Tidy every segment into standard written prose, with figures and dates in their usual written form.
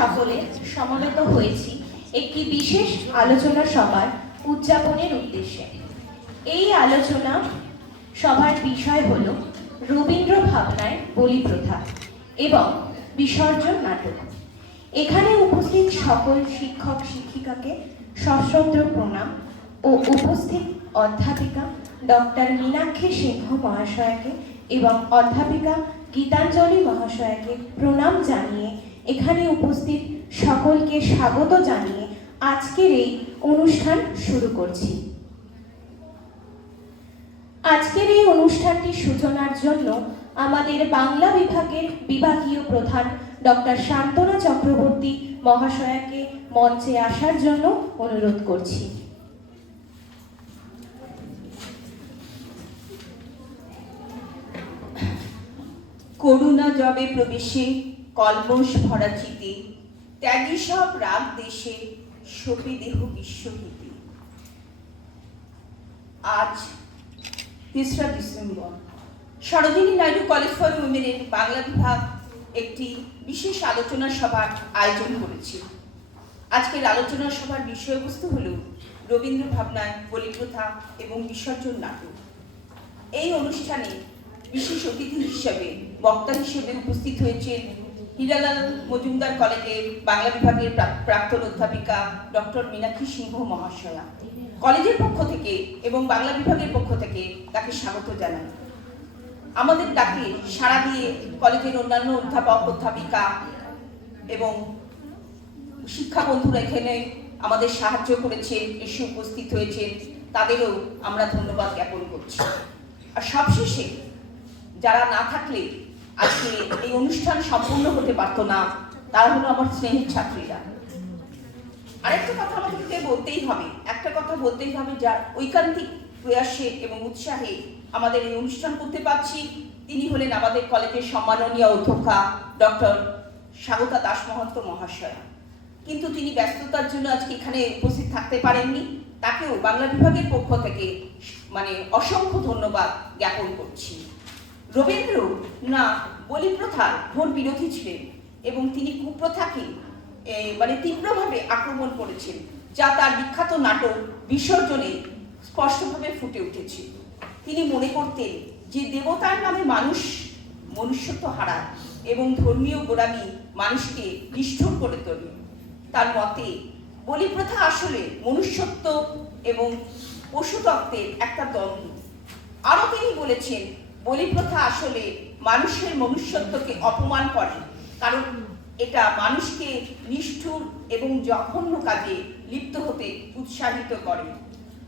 সকলে সমবেত হয়েছি একটি বিশেষ আলোচনা সভার উদযাপনের উদ্দেশ্যে। এই আলোচনা সভার বিষয় হল রবীন্দ্র ভাবনায় বলি প্রথা এবং বিসর্জন নাটক। এখানে উপস্থিত সকল শিক্ষক শিক্ষিকাকে সশ্রদ্ধ প্রণাম ও উপস্থিত অধ্যাপিকা ডক্টর মীনাক্ষী সিংহ মহাশয়াকে এবং অধ্যাপিকা গীতাঞ্জলি মহাশয়াকে প্রণাম জানিয়ে এখানে উপস্থিত সকলকে স্বাগত জানিয়ে আজকের এই অনুষ্ঠান শুরু করছি। আজকের এই অনুষ্ঠানটি সূচনার জন্য আমাদের বাংলা বিভাগের বিভাগীয় প্রধান ডক্টর শান্তনা চক্রবর্তী মহাশয়াকে মঞ্চে আসার জন্য অনুরোধ করছি। করুণা জবে প্রবেশে কলমশ ভরা চিতে, ত্যাগী সব রাগ দেশে শোকে দেহ বিশ্বহিতে। আজ ৩রা December Sarojini Naidu college for উইমেনের বাংলা বিভাগ একটি বিশেষ আলোচনা সভার আয়োজন করেছে। আজকের আলোচনা সভার বিষয়বস্তু হল রবীন্দ্র ভাবনায় বলি প্রথা এবং বিসর্জন নাটক। এই অনুষ্ঠানে বিশেষ অতিথি হিসেবে বক্তা হিসেবে উপস্থিত হয়েছেন হীরালাল মজুমদার কলেজের বাংলা বিভাগের প্রাক্তন অধ্যাপিকা ডক্টর মীনাক্ষী সিংহ মহাশয়া। কলেজের পক্ষ থেকে এবং বাংলা বিভাগের পক্ষ থেকে তাকে স্বাগত জানাই। আমাদের ডাকে সাড়া দিয়ে কলেজের অন্যান্য অধ্যাপক অধ্যাপিকা এবং শিক্ষা বন্ধুরা এখানে আমাদের সাহায্য করেছেন, এসে উপস্থিত হয়েছেন, তাদেরও আমরা ধন্যবাদ জ্ঞাপন করছি। আর সবশেষে যারা না থাকলে আজকে এই অনুষ্ঠান সম্পূর্ণ হতে পারত না, তারা হলো আমার স্নেহের ছাত্রীরা। আরেকটা কথা আমাদেরকে বলতেই হবে, একটা কথা বলতেই হবে, যার ঐকান্তিক প্রয়াসে এবং উৎসাহে আমাদের এই অনুষ্ঠান করতে পারছি, তিনি হলেন আমাদের কলেজের সম্মাননীয় অধ্যক্ষা ডক্টর স্বাগতা দাস মহন্ত মহাশয়া। কিন্তু তিনি ব্যস্ততার জন্য আজকে এখানে উপস্থিত থাকতে পারেননি, তাকেও বাংলা বিভাগের পক্ষ থেকে অসংখ্য ধন্যবাদ জ্ঞাপন করছি। রবীন্দ্র না বলি প্রথার ঘোর বিরোধী ছিলেন এবং তিনি কুপ্রথাকে তীব্রভাবে আক্রমণ করেছেন, যা তার বিখ্যাত নাটক বিসর্জনে স্পষ্টভাবে ফুটে উঠেছে। তিনি মনে করতেন যে দেবতার নামে মানুষ মনুষ্যত্ব হারায় এবং ধর্মীয় গোড়ামি মানুষকে নিষ্ঠুর করে তোলে। তার মতে বলি প্রথা আসলে মনুষ্যত্ব এবং পশুতত্ত্বের একটা দ্বন্দ্ব। আরও তিনি বলেছেন বলি প্রথা আসলে মানুষের মনুষ্যত্বকে অপমান করে, কারণ এটা মানুষকে নিষ্ঠুর এবং জঘন্য কাজে লিপ্ত হতে উৎসাহিত করে।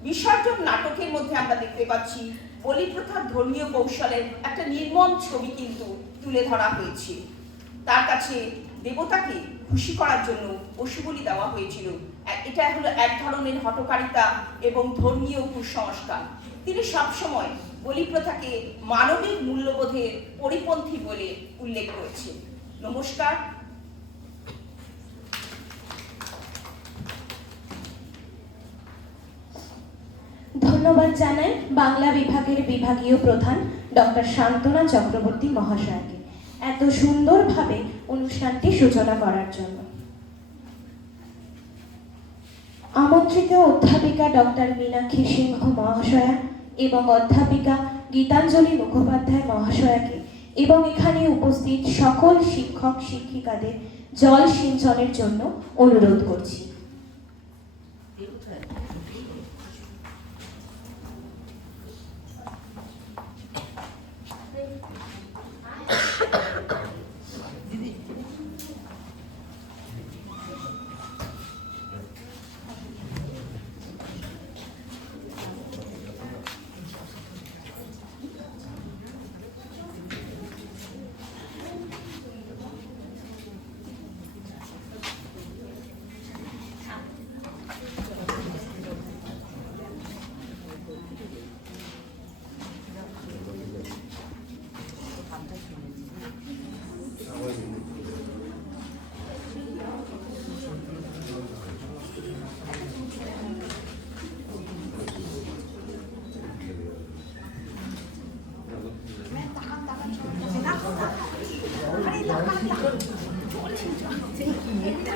বিসর্জন নাটকের মধ্যে আমরা দেখতে পাচ্ছি বলি প্রথার ধর্মীয় কৌশলের একটা নির্মম ছবি কিন্তু তুলে ধরা হয়েছে। তার কাছে দেবতাকে খুশি করার জন্য পশু বলি দেওয়া হয়েছিল। এটা হলো এক ধরনের হঠকারিতা এবং ধর্মীয় কুসংস্কার। তিনি সবসময় বলি প্রথাকে মানবিক মূল্যবোধের পরিপন্থী বলে উল্লেখ করেছেন। নমস্কার। ধন্যবাদ জানাই বাংলা বিভাগের বিভাগীয় প্রধান ডক্টর শান্তনা চক্রবর্তী মহাশয়কে এত সুন্দরভাবে অনুষ্ঠানটি সূচনা করার জন্য। আমন্ত্রিত অধ্যাপিকা ডক্টর মীনাক্ষী সিংহ মহাশয়া এবং অধ্যাপিকা গীতাঞ্জলি মুখোপাধ্যায় মহাশয়াকে এবং এখানে উপস্থিত সকল শিক্ষক শিক্ষিকাদের জল সিঞ্চনের জন্য অনুরোধ করছি।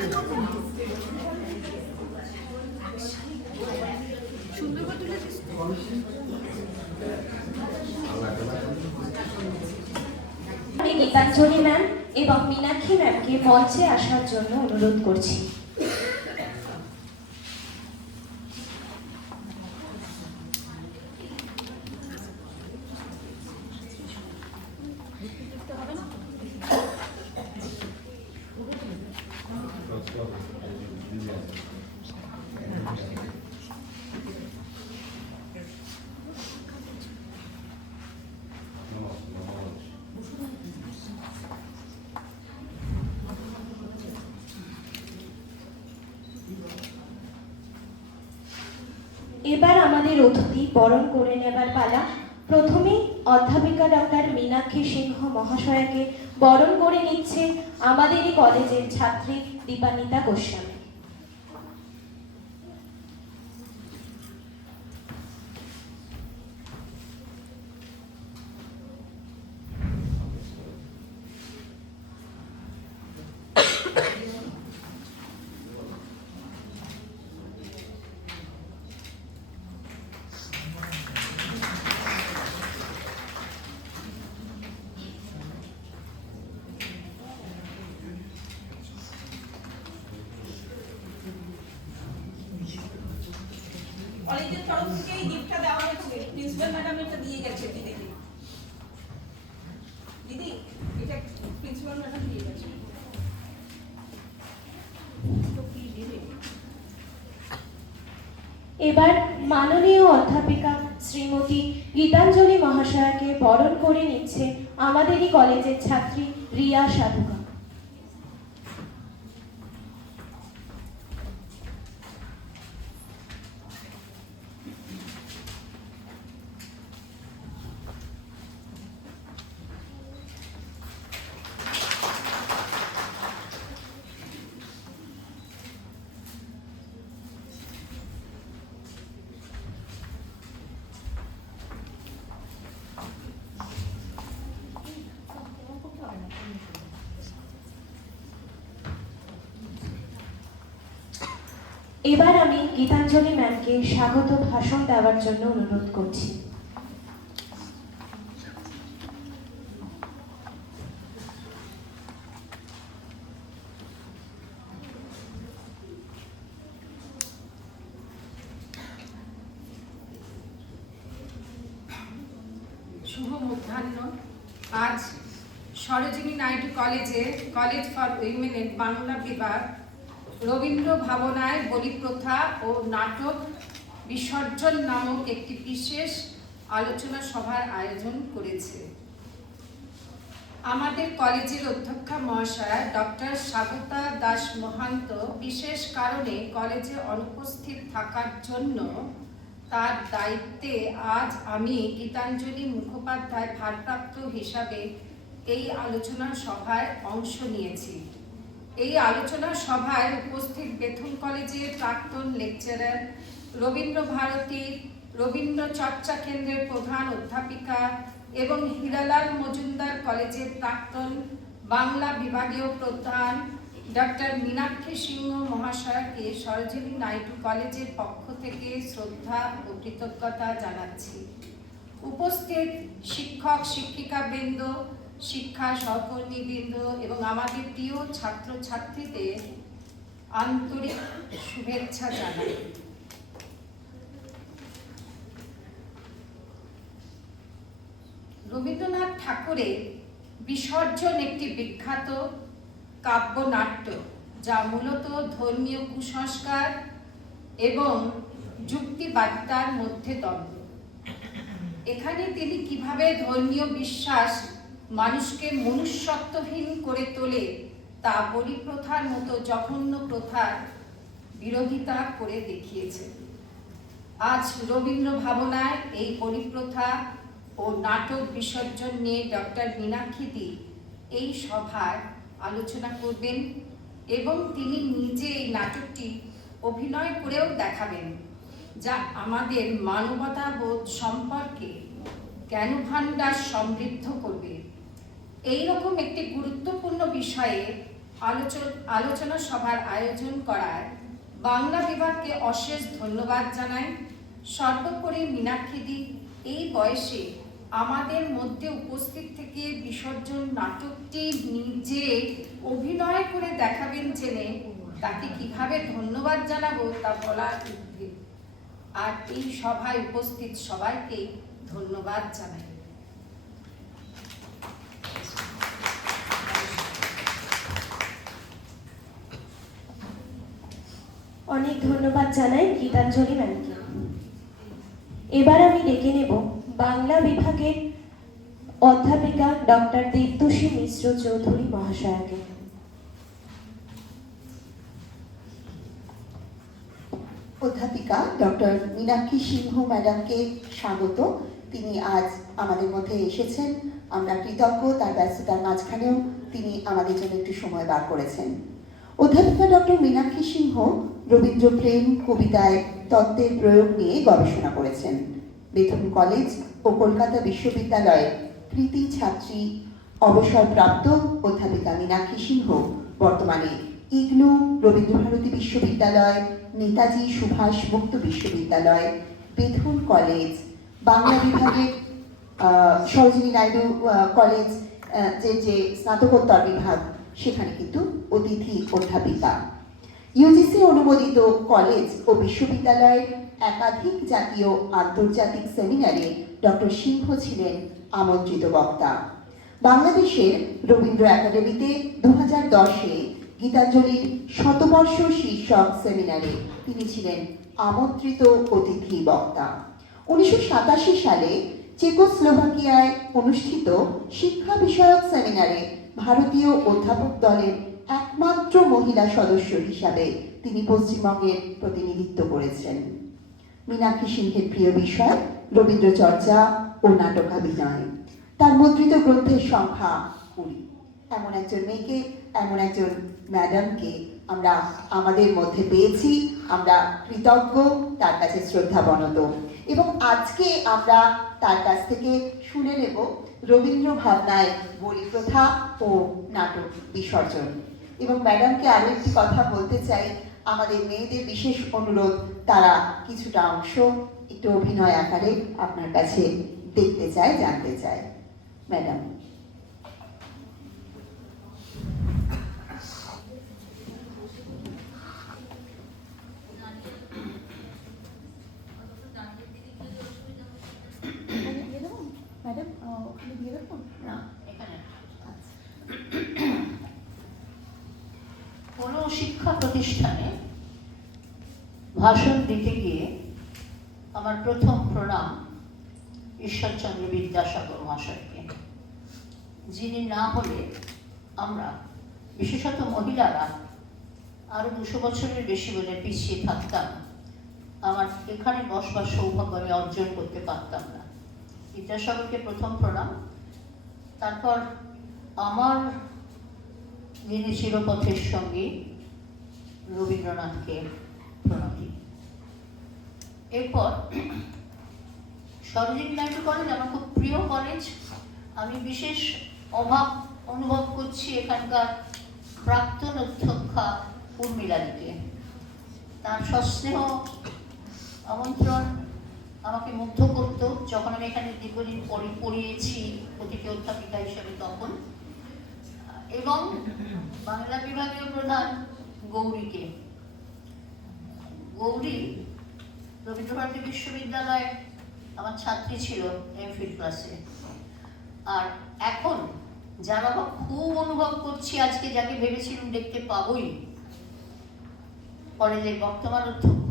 আমি গীতাঞ্জলি ম্যাম এবং মীনাক্ষী ম্যামকে মঞ্চে আসার জন্য অনুরোধ করছি। এবার আমাদের অতিথি বরণ করে নেবার পালা। প্রথমেই অধ্যাপিকা ডক্টর মীনাক্ষী সিংহ মহাশয়াকে বরণ করে নিচ্ছে আমাদেরই কলেজের ছাত্রী দীপানিতা গোস্বামী। কলেজের তরফ থেকে এই গিফটটা দেওয়া হয়েছে, প্রিন্সিপাল ম্যাডাম এটা দিয়ে গেছে। দিদি এটা প্রিন্সিপাল ম্যাডাম দিয়ে গেছে। এবার মাননীয় অধ্যাপিকা শ্রীমতী গীতাঞ্জলি মহাশয়াকে বরণ করে নিচ্ছে আমাদেরই কলেজের ছাত্রী রিয়া সাধুকা। এবার আমি গীতাঞ্জলি ম্যামকে স্বাগত ভাষণ দেওয়ার জন্য অনুরোধ করছি। শুভ মধ্যাহ্ন। আজ সরোজিনী নাইডু কলেজে কলেজ ফর উইমেনের বাংলা বিভাগ রবীন্দ্র ভাবনায় বলিপ্রথা ও নাটক বিসর্জন নামক একটি বিশেষ আলোচনা সভার আয়োজন করেছে। আমাদের কলেজের অধ্যক্ষা মহাশয়া ডক্টর স্বাগতা দাস মহান্ত বিশেষ কারণে কলেজে অনুপস্থিত থাকার জন্য তার দায়িত্বে আজ আমি গীতাঞ্জলি মুখোপাধ্যায় ভারপ্রাপ্ত হিসাবে এই আলোচনা সভায় অংশ নিয়েছি। এই আলোচনা সভায় উপস্থিত বেথুন কলেজের প্রাক্তন লেকচারার, রবীন্দ্র ভারতীর রবীন্দ্র চর্চা কেন্দ্রের প্রধান অধ্যাপিকা এবং হীরালাল মজুমদার কলেজের প্রাক্তন বাংলা বিভাগীয় প্রধান ডক্টর মীনাক্ষী সিংহ মহাশয়কে সরোজিনী নাইডু কলেজের পক্ষ থেকে শ্রদ্ধা ও কৃতজ্ঞতা জানাচ্ছি। উপস্থিত শিক্ষক শিক্ষিকাবৃন্দ, শিক্ষা সহকর্মীবৃন্দ এবং আমাদের প্রিয় ছাত্রছাত্রীদের আন্তরিক শুভেচ্ছা জানাই। রবীন্দ্রনাথ ঠাকুরের বিসর্জন একটি বিখ্যাত কাব্যনাট্য, যা মূলত ধর্মীয় কুসংস্কার এবং যুক্তিবাদিতার মধ্যে দ্বন্দ্ব। এখানে তিনি কিভাবে ধর্মীয় বিশ্বাস মানুষকে মনুষ্যত্বহীন করে তোলে তা বলিপ্রথার মতো জঘন্য প্রথার বিরোধিতা করে দেখিয়েছেন। আজ রবীন্দ্র ভাবনায় এই বলিপ্রথা ও নাটক বিসর্জন নিয়ে ডক্টর মীনাক্ষী এই সভায় আলোচনা করবেন এবং তিনি নিজে এই নাটকটি অভিনয় করেও দেখাবেন, যা আমাদের মানবতাবোধ সম্পর্কে জ্ঞানভাণ্ডার সমৃদ্ধ করবে। এই রকম একটি গুরুত্বপূর্ণ বিষয়ে আলোচনা সভার আয়োজন করায় বাংলা বিভাগকে অশেষ ধন্যবাদ জানাই। সর্বোপরি মীনাক্ষীদি এই বয়সে আমাদের মধ্যে উপস্থিত থেকে বিসর্জন নাটকটি নিজে অভিনয় করে দেখাবেন জেনে তাকে কিভাবে ধন্যবাদ জানাবো তা বলার ঊর্ধ্বে। আর এই সভায় উপস্থিত সবাইকে ধন্যবাদ জানাই। অনেক ধন্যবাদ জানাই গীতাঞ্জলি ম্যামকে। এবার আমি ডেকে নেব বাংলা বিভাগের অধ্যাপিকা ডক্টর দেবতোষী মিশ্র চৌধুরী মহাশয়াকে। অধ্যাপিকা ডক্টর মীনাক্ষী সিংহ ম্যাডামকে স্বাগত। তিনি আজ আমাদের মধ্যে এসেছেন, আমরা কৃতজ্ঞ। তার ব্যস্ততার মাঝখানেও তিনি আমাদের জন্য একটু সময় বার করেছেন। অধ্যাপিকা ডক্টর মীনাক্ষী সিংহ রবীন্দ্র প্রেম কবিতায় তত্ত্বের প্রয়োগ নিয়ে গবেষণা করেছেন। বেথুন কলেজ ও কলকাতা বিশ্ববিদ্যালয়ের কৃতি ছাত্রী অবসরপ্রাপ্ত অধ্যাপিকা মীনাক্ষী সিংহ বর্তমানে ইগনু, রবীন্দ্রভারতী বিশ্ববিদ্যালয়, নেতাজি সুভাষ মুক্ত বিশ্ববিদ্যালয়, বেথুন কলেজ, বাংলা বিভাগের সরোজিনী নাইডু কলেজ যে স্নাতকোত্তর বিভাগ সেখানে কিন্তু অতিথি অধ্যাপিকা। ইউজিসি অনুমোদিত কলেজ ও বিশ্ববিদ্যালয়ের একাধিক জাতীয় আন্তর্জাতিক সেমিনারে ডক্টর সিংহ ছিলেন আমন্ত্রিত বক্তা। বাংলাদেশের রবীন্দ্র একাডেমিতে 2010-এ গীতাঞ্জলির শতবর্ষ শীর্ষক সেমিনারে তিনি ছিলেন আমন্ত্রিত অতিথি বক্তা। 1987 সালে চেকোস্লোভাকিয়ায় অনুষ্ঠিত শিক্ষা বিষয়ক সেমিনারে ভারতীয় অধ্যাপক দলের একমাত্র মহিলা সদস্য হিসাবে তিনি পশ্চিমবঙ্গের প্রতিনিধিত্ব করেছেন। মীনাক্ষী সিংহের প্রিয় বিষয় রবীন্দ্র চর্চা ও নাটকাভিনয়। তার মুদ্রিত গ্রন্থের সংখ্যা 20। এমন একজন মেয়েকে, এমন একজন ম্যাডামকে আমরা আমাদের মধ্যে পেয়েছি। আমরা কৃতজ্ঞ, তার কাছে শ্রদ্ধাবনত। এবং আজকে আমরা তার কাছ থেকে শুনে নেব রবীন্দ্র ভাবনায় বলি প্রথা ও নাটক বিসর্জন। এবং ম্যাডামকে আরও একটি কথা বলতে চাই, আমাদের মেয়েদের বিশেষ অনুরোধ, তারা কিছুটা অংশ একটু অভিনয় আকারে আপনার কাছে দেখতে চায়, জানতে চায়। ম্যাডাম। ম্যাডাম ওখানে দিয়ে দেবো না এখানে। কোনো শিক্ষা প্রতিষ্ঠানে ভাষণ দিতে গিয়ে আমার প্রথম প্রণাম ঈশ্বরচন্দ্র বিদ্যাসাগর মহাশয়কে, যিনি না হলে আমরা বিশেষত মহিলারা আরো 200 বছরের বেশি বলে পিছিয়ে থাকতাম। আমার এখানে বসবার সৌভাগ্য আমি অর্জন করতে পারতাম না। বিদ্যাসাগরকে প্রথম প্রণাম, তারপর আমার যিনি চিরপথের সঙ্গী রবীন্দ্রনাথকে প্রণতি। এরপর সরোজিনী নাইডু কলেজ আমার খুব প্রিয় কলেজ। আমি বিশেষ অভাব অনুভব করছি এখানকার প্রাক্তন অধ্যক্ষা উর্মিলাদিকে। তার সস্নেহ আমন্ত্রণ আমাকে মুগ্ধ করত যখন আমি এখানে দীর্ঘদিন পড়িয়েছি অতিথি অধ্যাপিকা হিসেবে তখন। এবং বাংলা বিভাগীয় প্রধান গৌরীকে। গৌরী রবীন্দ্রভারতী বিশ্ববিদ্যালয়ে আমার ছাত্রী ছিল এমফিল ক্লাসে। আর এখন যার বাবা খুব অনুভব করছি আজকে, যাকে ভেবেছিলাম দেখতে পাবোই, কলেজের বর্তমান অধ্যক্ষ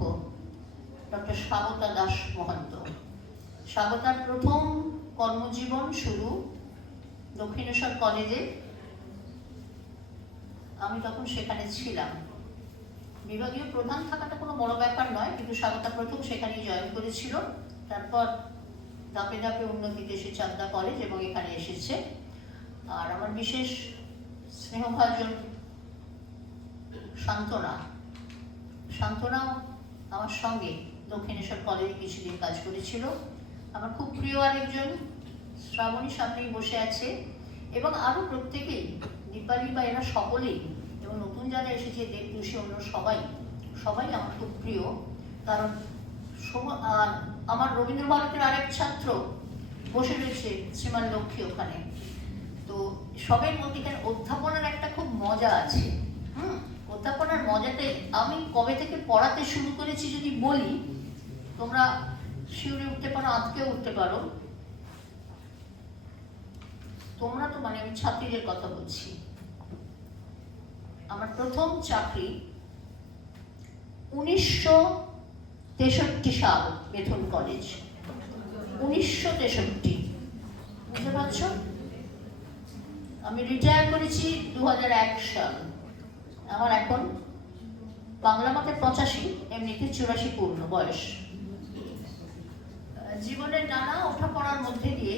ডক্টর স্বাগতা দাস মহন্ত। স্বাগতার প্রথম কর্মজীবন শুরু দক্ষিণেশ্বর কলেজে, আমি তখন সেখানে ছিলাম। বিভাগীয় প্রধান থাকাটা কোনো বড় ব্যাপার নয়, কিন্তু স্বাগতা প্রথম সেখানেই জয়েন করেছিল। তারপর ধাপে ধাপে উন্নতিতে এসে চাকদা কলেজ এবং এখানে এসেছে। আর আমার বিশেষ স্নেহভাজন শান্তনাও আমার সঙ্গে দক্ষিণেশ্বর কলেজে কিছুদিন কাজ করেছিল। আমার খুব প্রিয় আরেকজন শ্রাবণী সামনেই বসে আছে, এবং আরো প্রত্যেকেই, দীপালি বা এরা সকলেই নতুন যারা এসেছে দেবদূষী অন্য সবাই সবাই আমার খুব প্রিয়, কারণ আর আমার রবীন্দ্র ভারতের আরেক ছাত্র বসে রয়েছে শ্রীমান লক্ষ্মী ওখানে। তো সবের মধ্যে এখানে অধ্যাপনার একটা খুব মজা আছে। অধ্যাপনার মজাতে আমি কবে থেকে পড়াতে শুরু করেছি যদি বলি, তোমরা শিউরে উঠতে পারো, আজকেও উঠতে পারো। তোমরা তো মানে আমি ছাত্রীদের কথা বলছি। আমার প্রথম চাকরি 1963 সাল, বেথুন কলেজ, 1963, বুঝতে পারছো? আমি রিটায়ার করেছি 2001 সাল। আমার এখন বাংলা মতে 85, এমনিতে 84 পূর্ণ বয়স। জীবনের নানা ওঠাপড়ার মধ্যে দিয়ে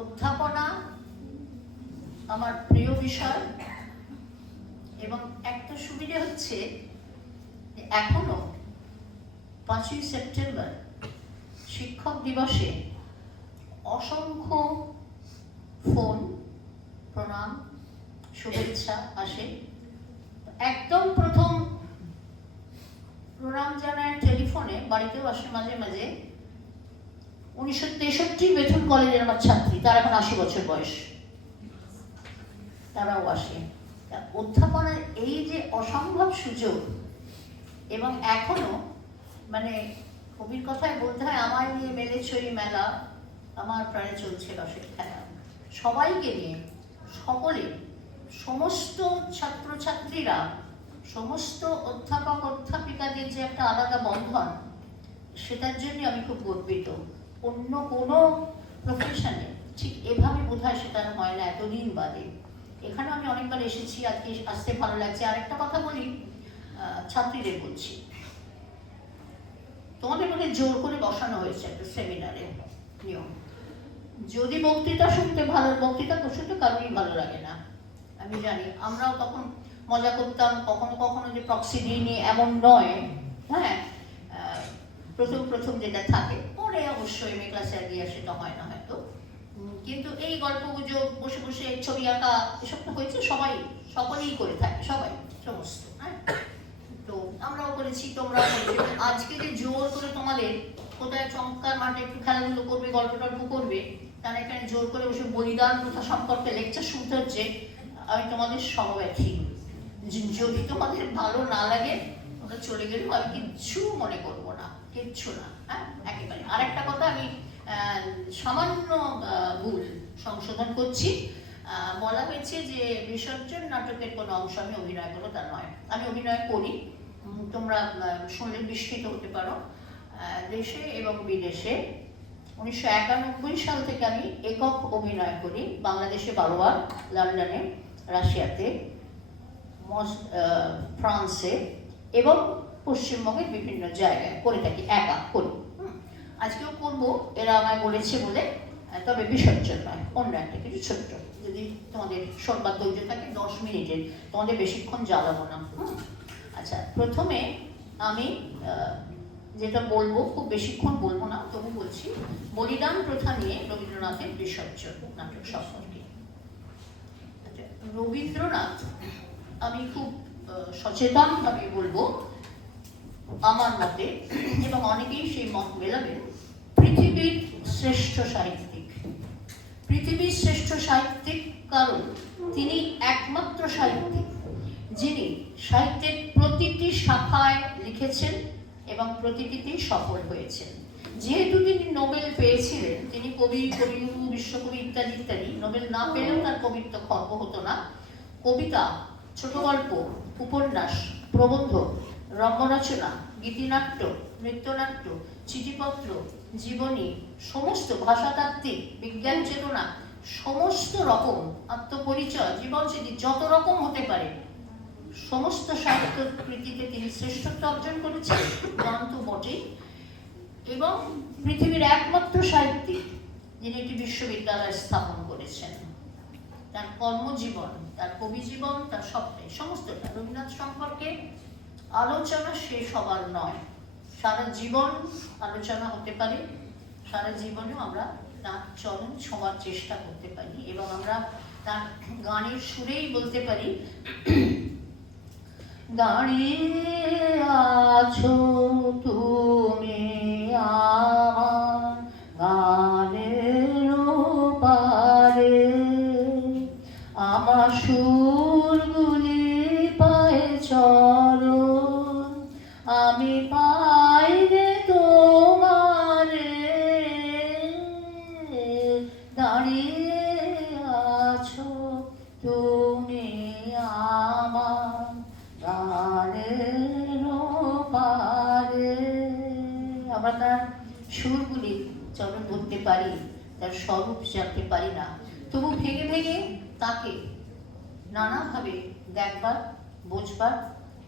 অধ্যাপনা আমার প্রিয় বিষয়, এবং একটা সুবিধা হচ্ছে এখনো 5ই সেপ্টেম্বর শিক্ষক দিবসে অসংখ্য ফোন, প্রণাম, শুভেচ্ছা আসে। একদম প্রথম প্রণাম জানায় টেলিফোনে, বাড়িতেও আসে মাঝে মাঝে। 1963 বেথুন কলেজের আমার ছাত্রী, তার এখন 80 বছর বয়স, তারাও আসে। অধ্যাপনার এই যে অসম্ভব সুযোগ, এবং এখনো মানে কবির কথায় বলতে হয়, আমায় নিয়ে মেলেছই মেলা, আমার প্রাণে চলছে রসের খেলা। সবাইকে নিয়ে, সকলে, সমস্ত ছাত্রছাত্রীরা, সমস্ত অধ্যাপক অধ্যাপিকাদের যে একটা আলাদা বন্ধন, সেটার জন্য আমি খুব গর্বিত। অন্য কোনো প্রফেশনে ঠিক এভাবে বোধহয় সেটা হয় না এতদিন বাদে। এখানে আমি অনেকবার এসেছি, আজকে আসতে ভালো লাগছে। আর একটা কথা বলি, ছাত্রীদের বলছি, তোমাদের মধ্যে জোর করে বসানো হয়েছে একটা সেমিনারে নিয়ম। যদি বক্তৃতা শুনতে কারোরই ভালো লাগে না, আমি জানি। আমরাও তখন মজা করতাম, কখনো কখনো যে প্রক্সি দিইনি এমন নয়। হ্যাঁ, প্রথম যেটা থাকে, পরে অবশ্যই এমএ ক্লাসে গিয়ে সেটা হয় না হয়তো। কিন্তু এই গল্প গুজব, বসে বসে ছবি আঁকা, এসব তো হয়েছে, সকলেই করে থাকে, সবাই, সমস্ত। হ্যাঁ, তো আমরাও করেছি, তোমরাও করেছো। আজকে যে জোর করে তোমাদের কোথায় চমৎকার মাঠে একটু খেলাধুলো করবে, গল্প টল্প করবে, তারা এখানে জোর করে বসে বলিদান প্রথা সম্পর্কে লেকচার শুনতে হচ্ছে, আমি তোমাদের সমব্যথী। যদি তোমাদের ভালো না লাগে, ওরা চলে গেলেও আমি কিচ্ছু মনে করবো না, কিচ্ছু না। হ্যাঁ, একেবারে। আর একটা কথা, আমি সামান্য ভুল সংশোধন করছি। বলা হয়েছে যে বিসর্জন নাটকের কোনো অংশ আমি অভিনয় করবো, তা নয়। আমি অভিনয় করি, তোমরা শুনলে বিস্মিত হতে পারো। দেশে এবং বিদেশে 1991 সাল থেকে আমি একক অভিনয় করি। বাংলাদেশে 12 বার, লন্ডনে, রাশিয়াতে, ফ্রান্সে এবং পশ্চিমবঙ্গের বিভিন্ন জায়গায় করে থাকি, একা করি। আজকেও করবো, এরা আমায় বলেছে বলে। তবে বিসর্জন নয়, অন্য একটা কিছু ছোট্ট, যদি তোমাদের শোনবার ধৈর্য থাকে, 10 মিনিটের, তোমাদের বেশিক্ষণ জ্বালাবো না। আচ্ছা, প্রথমে আমি যেটা বলবো, খুব বেশিক্ষণ বলবো না, তবু বলছি, বলিদান প্রথা নিয়ে রবীন্দ্রনাথের বিসর্জন নাটক সম্পর্কে। আচ্ছা, রবীন্দ্রনাথ, আমি খুব সচেতনভাবে বলবো, আমার মতে, এবং অনেকেই সেই মত মেলাবেন, পৃথিবীর শ্রেষ্ঠ সাহিত্যিক। পৃথিবীর শ্রেষ্ঠ সাহিত্যিক কারণ তিনি একমাত্র সাহিত্যিক যিনি সাহিত্যের প্রতিটি শাখায় লিখেছেন এবং প্রতিটিতেই সফল হয়েছেন। যেহেতু তিনি নোবেল পেয়েছিলেন, তিনি কবি, কবিগুরু, বিশ্বকবি ইত্যাদি ইত্যাদি, নোবেল না পেলেও তার কবিত্ব খর্ব হতো না। কবিতা, ছোট গল্প, উপন্যাস, প্রবন্ধ, রম্যরচনা, গীতিনাট্য, নৃত্যনাট্য, চিঠিপত্র, জীবনী, সমস্ত ভাষাতাত্ত্বিক, বিজ্ঞান চেতনা, সমস্ত রকম আত্মপরিচয়, জীবনস্মৃতি, যত রকম হতে পারে, সমস্ত সাহিত্য কৃতিতে তিনি শ্রেষ্ঠত্ব অর্জন করেছেন, গান তো বটেই। এবং পৃথিবীর একমাত্র সাহিত্যিক যিনি একটি বিশ্ববিদ্যালয় স্থাপন করেছেন। তার কর্মজীবন, তার কবি জীবন, তার সবটাই, সমস্তটা রবীন্দ্রনাথ সম্পর্কে আলোচনা শেষ হবার নয়। সারা জীবন আলোচনা হতে পারে, সারা জীবনেও আমরা তার চরণ ছোঁয়ার চেষ্টা করতে পারি, এবং আমরা তার গানের সুরেই বলতে পারি দাঁড়িয়ে আছো তুমি আমার গানের পারে, আমার সুরগুলি পায়ে চরণ, আমি পাই রে তোমারে, দাঁড়িয়ে আছো তুমি আমার গানের পারে। আমরা তার সুরগুলি চরণ ধরতে পারি, তার স্বরূপ জানতে পারি না, তবু ভেঙে ভেঙে তাকে নানাভাবে দেখবার বোঝবার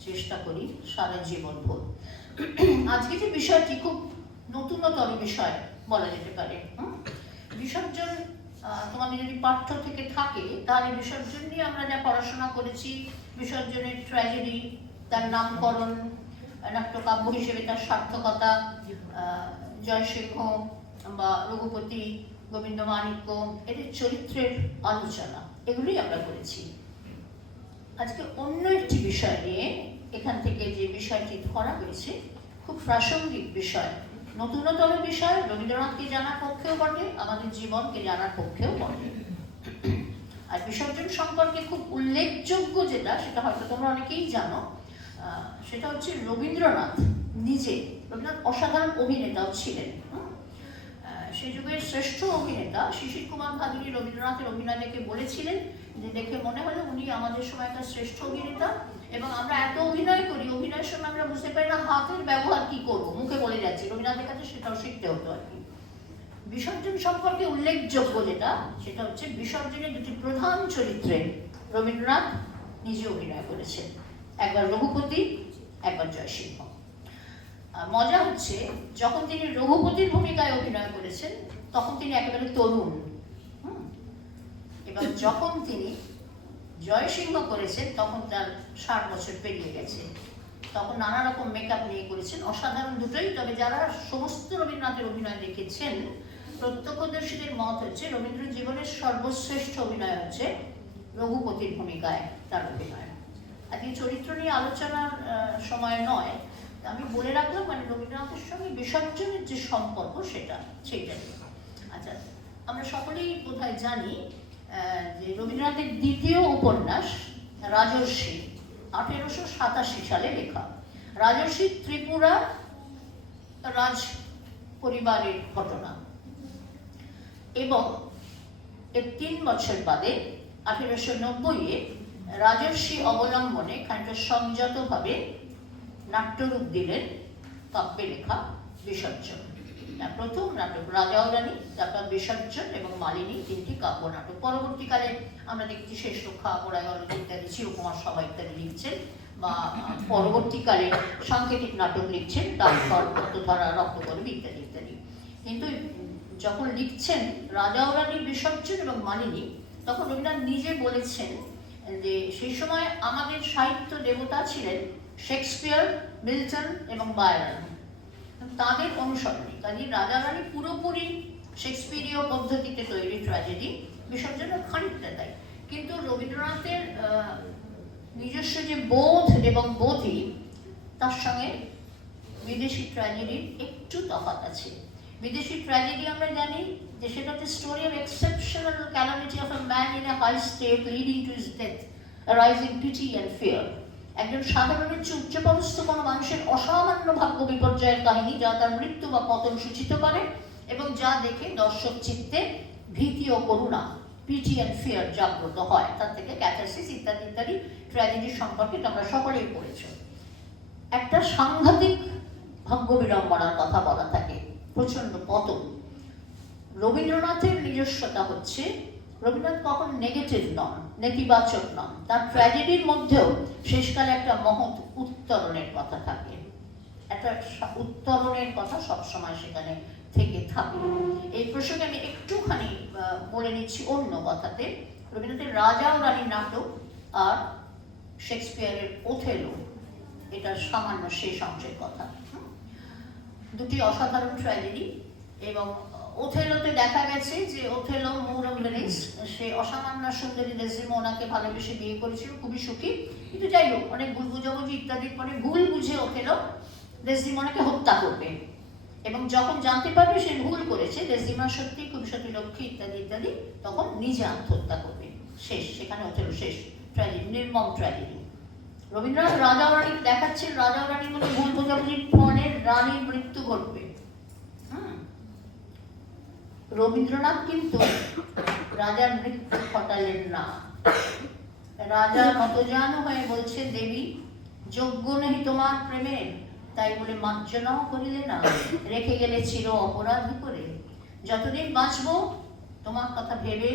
চেষ্টা করি সারা জীবন ভোর। আজকে যে বিষয়টি খুব নতুনতর বিষয় বলা যেতে পারে, বিসর্জন তোমাদের যদি পাঠ্য থেকে থাকে তাহলে বিসর্জন নিয়ে আমরা যা পড়াশোনা করেছি, বিসর্জনের ট্র্যাজেডি, তার নামকরণ, নাট্যকাব্য হিসেবে তার সার্থকতা, জয়সিংহ বা রঘুপতি, গোবিন্দ মাণিক্য, এদের চরিত্রের আলোচনা, এগুলোই আমরা করেছি। আজকে অন্য একটি বিষয় নিয়ে এখান থেকে যে বিষয়টি ধরা হয়েছে খুব প্রাসঙ্গিক বিষয়, নতুনতর বিষয়, রবীন্দ্রনাথকে জানার পক্ষেও বটে, আমাদের জীবনকে জানার পক্ষেও বটে। আর বিসর্জন সম্পর্কে খুব উল্লেখযোগ্য যেটা, সেটা হয়তো তোমরা অনেকেই জানো, সেটা হচ্ছে রবীন্দ্রনাথ নিজে। রবীন্দ্রনাথ অসাধারণ অভিনেতাও ছিলেন। সেই যুগের শ্রেষ্ঠ অভিনেতা শিশির কুমার ভাদুরী রবীন্দ্রনাথের অভিনয় দেখে বলেছিলেন যে দেখে মনে হলো উনি আমাদের সময়কার শ্রেষ্ঠ অভিনেতা, এবং আমরা এত অভিনয় করি, অভিনয়ের সময় আমরা বুঝতে পারি না হাতের ব্যবহার কি করবো, মুখে বলে যাচ্ছি। রবীন্দ্রনাথের কাছে সেটাও শিখতে হতো আর কি। বিসর্জন সম্পর্কে উল্লেখযোগ্য যেটা, সেটা হচ্ছে বিসর্জনের দুটি প্রধান চরিত্রে রবীন্দ্রনাথ নিজে অভিনয় করেছেন, একবার রঘুপতি, একবার জয়সিংহ। মজা হচ্ছে যখন তিনি রঘুপতির ভূমিকায় অভিনয় করেছেন তখন তিনি একেবারে তরুণ, এবং যখন তিনি জয়সিংহ করেছেন তখন তার 60 বছর পেরিয়ে গেছে। তখন নানা রকম মেকআপ নিয়ে করেছেন, অসাধারণ দুটোই। তবে যারা সমস্ত রবীন্দ্রনাথের অভিনয় দেখেছেন প্রত্যক্ষদর্শীদের মত হচ্ছে রবীন্দ্র জীবনের সর্বশ্রেষ্ঠ অভিনয় হচ্ছে রঘুপতির ভূমিকায় তার অভিনয়। আজকে চরিত্র নিয়ে আলোচনার সময় নয়, আমি বলে রাখলাম মানে রবীন্দ্রনাথের সঙ্গে বিসর্জনের যে সম্পর্ক সেইটা। আচ্ছা, আমরা সকলেই বোধহয় জানি যে রবীন্দ্রনাথের দ্বিতীয় উপন্যাস রাজর্ষি 1887 সালে লেখা। রাজর্ষি ত্রিপুরা রাজ পরিবারের ঘটনা, এবং এর 3 বছর বাদে 1890-এ রাজর্ষি অবলম্বনে খানিকটা সংযতভাবে নাট্যরূপ দিলেন কাব্যে লেখা বিসর্জন। প্রথম নাটক রাজা ও রানী, তারপর বিসর্জন এবং মালিনী, 3টি কাব্য নাটক। পরবর্তীকালে আমরা দেখছি শেষ রক্ষা, পোড়াগল ইত্যাদি, চিরকুমার সভা ইত্যাদি লিখছেন, বা পরবর্তীকালে সাংকেতিক নাটক লিখছেন, তারপর রক্তধারা, রক্তকরবী ইত্যাদি ইত্যাদি। কিন্তু যখন লিখছেন রাজা ও রানী, বিসর্জন এবং মালিনী, তখন রবীন্দ্রনাথ নিজে বলেছেন যে সেই সময় আমাদের সাহিত্য দেবতা ছিলেন শেক্সপিয়ার, মিল্টন এবং বায়রন, তাদের অনুসরণে। কাজে রাজা রানী পুরোপুরি শেক্সপিয়ারীয় পদ্ধতিতে তৈরি ট্র্যাজেডি, বিসর্জনের খানিকটা তাই। কিন্তু রবীন্দ্রনাথের নিজস্ব যে বোধ এবং বোধই, তার সঙ্গে বিদেশি ট্র্যাজেডির একটু তফাৎ আছে। বিদেশি ট্র্যাজেডি আমরা জানি যে সেটা হচ্ছে story of exceptional calamity of a man in a high state leading to his death, arising pity and fear. একজন সাধারণের চেয়ে উচ্চপদস্থ কোনো মানুষের অসামান্য ভাগ্য বিপর্যয়ের কাহিনী, যা তার মৃত্যু বা পতন সূচিত করে, এবং যা দেখে দর্শক চিত্তে ভীতি ও করুণা, পিটি অ্যান্ড ফিয়ার জাগ্রত হয়। তার থেকে ক্যাথারসিস ইত্যাদি ইত্যাদি ট্র্যাজেডির সম্পর্কে তোমরা সকলেই পড়েছ। একটা সাংঘাতিক ভাগ্য বিড়ম্বনার কথা বলা থাকে, প্রচন্ড পতন। রবীন্দ্রনাথের নিজস্বতা হচ্ছে রবীন্দ্রনাথ কখন নেগেটিভ নন, নেতিবাচক নন। তার ট্র্যাজেডির মধ্যেও শেষকালে একটা মহৎ উত্তরণের কথা থাকে, একটা উত্তরণের কথা সবসময় সেখানে থেকে থাকে। এই প্রসঙ্গে আমি একটুখানি বলে নিচ্ছি অন্য কথাতে। রবীন্দ্রনাথের রাজা ও রানী নাটক আর শেক্সপিয়ারের ওথেলো, এটা সামান্য শেষ অংশের কথা। দুটি অসাধারণ ট্র্যাজেডি, এবং ওথেলোতে দেখা গেছে যে ওথেলো মোর অফ ভেনিস, সে অসামান্য সুন্দরী ডেসডিমোনাকে ভালোবেসে বিয়ে করেছিল, খুবই সুখী। কিন্তু যাই হোক, অনেক ভুল বুঝাবুঝি ইত্যাদির পরে ভুল বুঝে ওথেলো ডেসডিমোনাকে হত্যা করবে, এবং যখন জানতে পারবে সে ভুল করেছে, ডেসডিমোনা সত্যি খুব সত্যি লক্ষ্মী ইত্যাদি ইত্যাদি, তখন নিজে আত্মহত্যা করবে। শেষ, সেখানে ওথেলো শেষ। ট্র্যাজেডি, নির্মম ট্র্যাজেডি। রবীন্দ্রনাথ রাজা ও রানী দেখাচ্ছেন, রাজা ও রানীর মধ্যে ভুল বোঝাবুঝির ফলে রানীর মৃত্যু ঘটবে। রবীন্দ্রনাথ কিন্তু রাজার মৃত্যু ঘটালেন না। রাজা নতজানু হয়ে বলছে, দেবী যোগ্য নেই তোমার প্রেমের, তাই বলে মার্জনাও করিলে না, রেখে গেলে চির অপরাধী করে। যতদিন বাঁচবো তোমার কথা ভেবে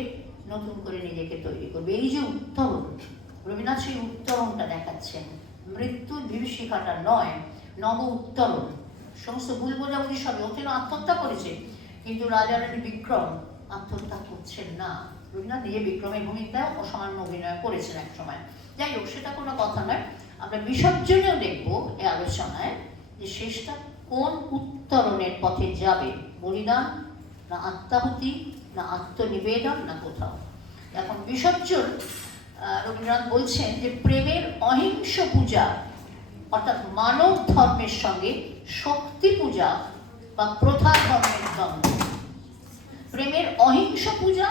নতুন করে নিজেকে তৈরি করবে। এই যে উত্তরণ, রবীন্দ্রনাথ সেই উত্তরণটা দেখাচ্ছেন, মৃত্যুর বিভীষিকাটা নয়, নব উত্তরণ। সমস্ত ভুল বোঝাবুঝি সবই, ওথেলো আত্মহত্যা করেছে, কিন্তু রাজা রানী বিক্রম আত্মহত্যা করছেন না। রবীন্দ্রনাথ নিজে বিক্রমের ভূমিকায় অসামান্য অভিনয় করেছেন এক সময়। যাই হোক, সেটা কোনো কথা নয়। আমরা বিসর্জনেও দেখবো এই আলোচনায় যে শেষটা কোন উত্তরণের পথে যাবে, বলিদান না আত্মাহুতি না আত্মনিবেদন না কোথাও। এখন বিসর্জন, রবীন্দ্রনাথ বলছেন যে প্রেমের অহিংস পূজা, অর্থাৎ মানব ধর্মের সঙ্গে শক্তি পূজা বা প্রথা ধর্মের দ্বন্দ্ব। প্রেমের অহিংস পূজা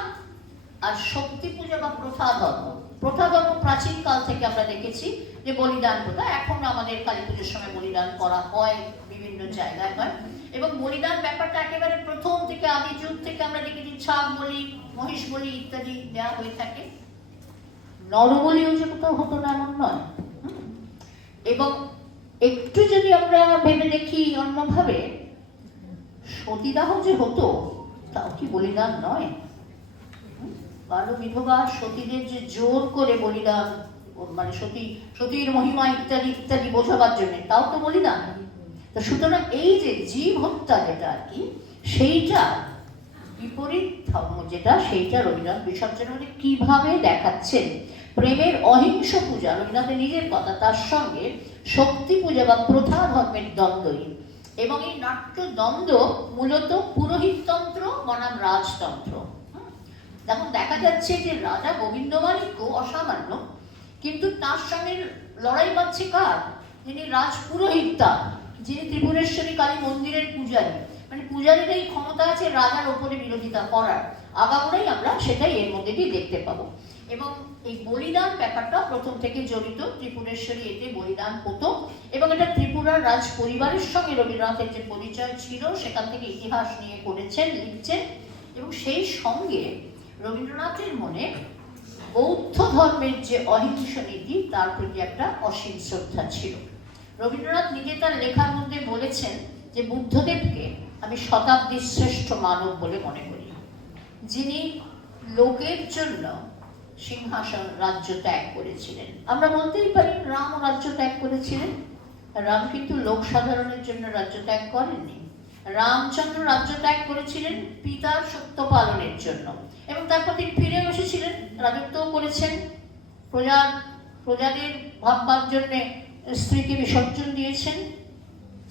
আর শক্তি পূজা বা প্রথা ধর্ম। প্রথা ধর্ম প্রাচীন কাল থেকে আমরা দেখেছি যে বলিদান প্রথা, এখন আমাদের কালী পুজোর সময় বলিদান করা হয়, বিভিন্ন জায়গায় হয়, এবং বলিদান ব্যাপারটা একেবারে প্রথম থেকে আদি যুগ থেকে আমরা দেখেছি ছাগ বলি, মহিষ বলি ইত্যাদি দেওয়া হয়ে থাকে। নরবলিও যে কোথাও হতো না এমন নয়। এবং একটু যদি আমরা ভেবে দেখি অন্যভাবে, সতীদাহ যে হতো তাও কি বলিদান নয়? বাল্য বিধবা সতীদের যে জোর করে বলিদান, মানে সতীর মহিমা ইত্যাদি ইত্যাদি বোঝাবার জন্য, তাও তো বলিদান। তো সুতরাং এই যে জীব হত্যা যেটা আর কি, সেইটা বিপরীত ধর্ম যেটা, সেইটা রবীন্দ্রনাথ বিসর্জনের মধ্যে কিভাবে দেখাচ্ছেন। প্রেমের অহিংস পূজা, রবীন্দ্রনাথের নিজের কথা, তার সঙ্গে শক্তি পূজা বা প্রথা ধর্মের দ্বন্দ্বই। এবং এই নাট্য দ্বন্দ্ব মূলত পুরোহিততন্ত্র বনাম রাজতন্ত্র। এখন দেখা যাচ্ছে যে রাজা গোবিন্দমাণিক্য অসামান্য, কিন্তু তার সঙ্গে লড়াই পাচ্ছে কার? যিনি রাজ পুরোহিতা, যিনি ত্রিপুরেশ্বরী কালী মন্দিরের পূজারী। মানে পূজারীর এই ক্ষমতা আছে রাজার ওপরে বিরোধিতা করার। আগামী আমরা সেটাই এর মধ্যে দিয়ে দেখতে পাবো। এবং এই বলিদান ব্যাপারটা প্রথম থেকে জড়িত, ত্রিপুরেশ্বরী এতে বলিদান হতো, এবং এটা ত্রিপুরার রাজ পরিবারের সঙ্গে রবীন্দ্রনাথের যে পরিচয় ছিল সেখান থেকে ইতিহাস নিয়ে করেছেন, লিখছেন। এবং সেই সঙ্গে রবীন্দ্রনাথের মনে বৌদ্ধ ধর্মের যে অহিংস নীতি তার প্রতি একটা অসীম শ্রদ্ধা ছিল। রবীন্দ্রনাথ নিজে তার লেখার মধ্যে বলেছেন যে বুদ্ধদেবকে আমি শতাব্দীর শ্রেষ্ঠ মানব বলে মনে করি, যিনি লোকের জন্য সিংহাসন রাজ্য ত্যাগ করেছিলেন। আমরা বলতেই পারি রামও রাজ্য ত্যাগ করেছিলেন, রাম কিন্তু লোক সাধারণের জন্য রাজ্য ত্যাগ করেননি। রামচন্দ্র রাজ্য ত্যাগ করেছিলেন পিতার সত্য পালনের জন্য, এবং তারপর তিনি ফিরে এসেছিলেন, রাজত্বও করেছেন, প্রজাদের ভাববার জন্য স্ত্রীকে বিসর্জন দিয়েছেন,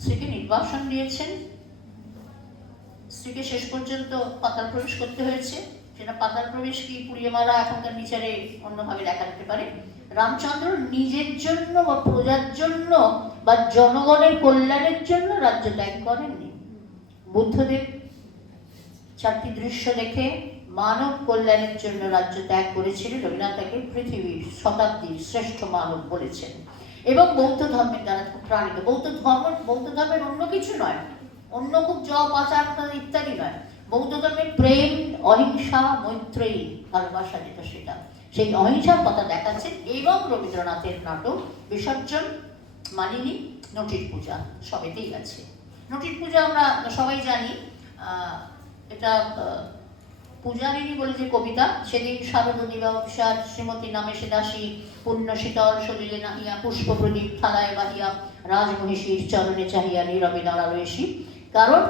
স্ত্রীকে নির্বাসন দিয়েছেন, স্ত্রীকে শেষ পর্যন্ত পাতাল প্রবেশ করতে হয়েছে। সেটা পাতাল প্রবেশ কি পুড়িয়ে মারা এখনকার বিচারে অন্যভাবে দেখা যেতে পারে। রামচন্দ্র নিজের জন্য বা প্রজার জন্য বা জনগণের কল্যাণের জন্য রাজ্য ত্যাগ করেননি। বুদ্ধদেব চারটি দৃশ্য দেখে মানব কল্যাণের জন্য রাজ্য ত্যাগ করেছিলেন। রবীন্দ্রনাথ তাকে পৃথিবীর শতাব্দীর শ্রেষ্ঠ মানব বলেছেন, এবং বৌদ্ধ ধর্মের দ্বারা খুব প্রাণিত। বৌদ্ধ ধর্মের অন্য কিছু নয়, অন্য খুব জপ আচার ইত্যাদি নয়। বৌদ্ধ ধর্মের প্রেম, অহিংসা, মৈত্রেয়ী, ভালোবাসা যেটা, সেটা সেই অহিংসার কথা দেখাচ্ছে। এবং রবীন্দ্রনাথের নাটক বিসর্জন, মানিনী, নটির পূজা সবেতেই আছে। নটির পূজা আমরা সবাই জানি, এটা পূজারিণী বলে যে কবিতা, সেদিন শারদ দিবা অভিষাদ শ্রীমতী নামে সে দাসী, পুণ্য শীতল সলিলে নাহিয়া, পুষ্প প্রদীপ থালায় বাহিয়া, রাজমহিষীর চরণে চাহিয়া নীরবে দাঁড়ালো এসি। কারণ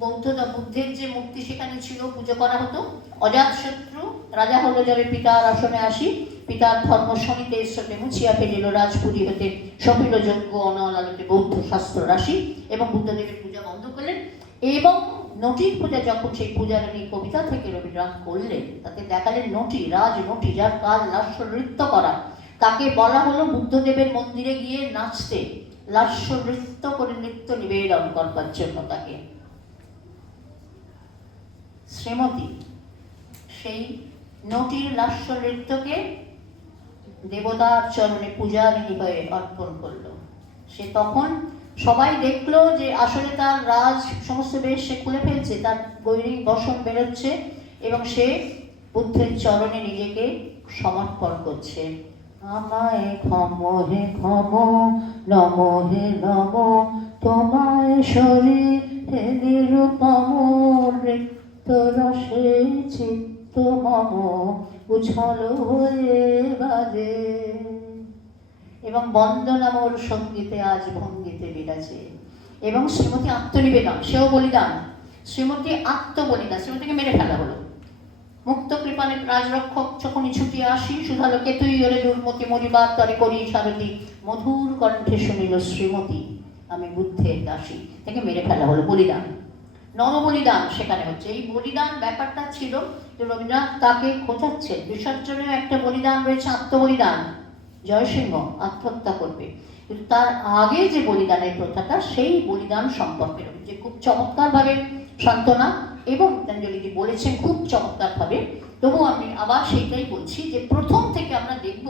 বুদ্ধের যে মূর্তি সেখানে ছিল, পুজো করা হতো। অজাতশত্রু রাজা হলো যাবে পিতার আসনে আসি, পিতার ধর্ম শনিতে স্রোতে মুছিয়া ফেলিল রাজপুরী হতে, সফিল যজ্ঞ অনল আলোতে বৌদ্ধ শাস্ত্র রাশি, এবং বুদ্ধদেবের পূজা বন্ধ করলেন। এবং নটির পূজা যখন সেই পূজারানী কবিতা থেকে রবীন্দ্রনাথ করলেন, তাতে দেখালেন নটি, রাজ নটি, যার কাজ লাস্য নৃত্য করা, তাকে বলা হলো বুদ্ধদেবের মন্দিরে গিয়ে নাচতে, লাস্য নৃত্য করে নৃত্য নিবেদন করবার জন্য তাকে। শ্রীমতী সেই নটির লাস্য নৃত্যকে দেবতার চরণে পূজারিণী হয়ে অর্পণ করলো। সে তখন সবাই দেখলো যে আসলে তার রাজ সমস্ত বেশ সে খুলে ফেলছে, তার গৈরিক বসন বেরোচ্ছে এবং সে বুদ্ধের চরণে নিজেকে সমর্পণ করছে। আমায় ক্ষম হে ক্ষম, নম হে নম, তোমায় শরী হে নিরুপম, নৃত্য রসে চিত্ত মম উছল হয়ে বাজে। এবং বন্দনামর সঙ্গীতে আজ ভঙ্গিতে বিরাজে। এবং শ্রীমতী আত্মনিবেদন, সেও বলিদান, শ্রীমতী আত্মবলিদান, শ্রীমতীকে মেরে ফেলা হলো। মুক্ত কৃপানের রাজরক্ষক যখনই ছুটিয়ে আসি, সুধালোকে তুই ওরে দুর্মতি মরিবার তরে করি সারথি, মধুর কণ্ঠে শুনিল শ্রীমতী আমি বুদ্ধের দাসী, তাকে মেরে ফেলা হলো। বলিদান, নরবলিদান সেখানে হচ্ছে। এই বলিদান ব্যাপারটা ছিল যে রবীন্দ্রনাথ তাকে খোঁচাচ্ছেন। বিসর্জনেও একটা বলিদান রয়েছে, আত্মবলিদান। জয়সিংহ আত্মহত্যা করবে, কিন্তু তার আগে যে বলিদানের প্রথাটা, সেই বলিদান সম্পর্কে যে খুব চমৎকারভাবে সান্ত্বনা এবং গীতাঞ্জলিদি বলেছেন খুব চমৎকারভাবে। তবু আমি আবার সেইটাই বলছি যে প্রথম থেকে আমরা দেখব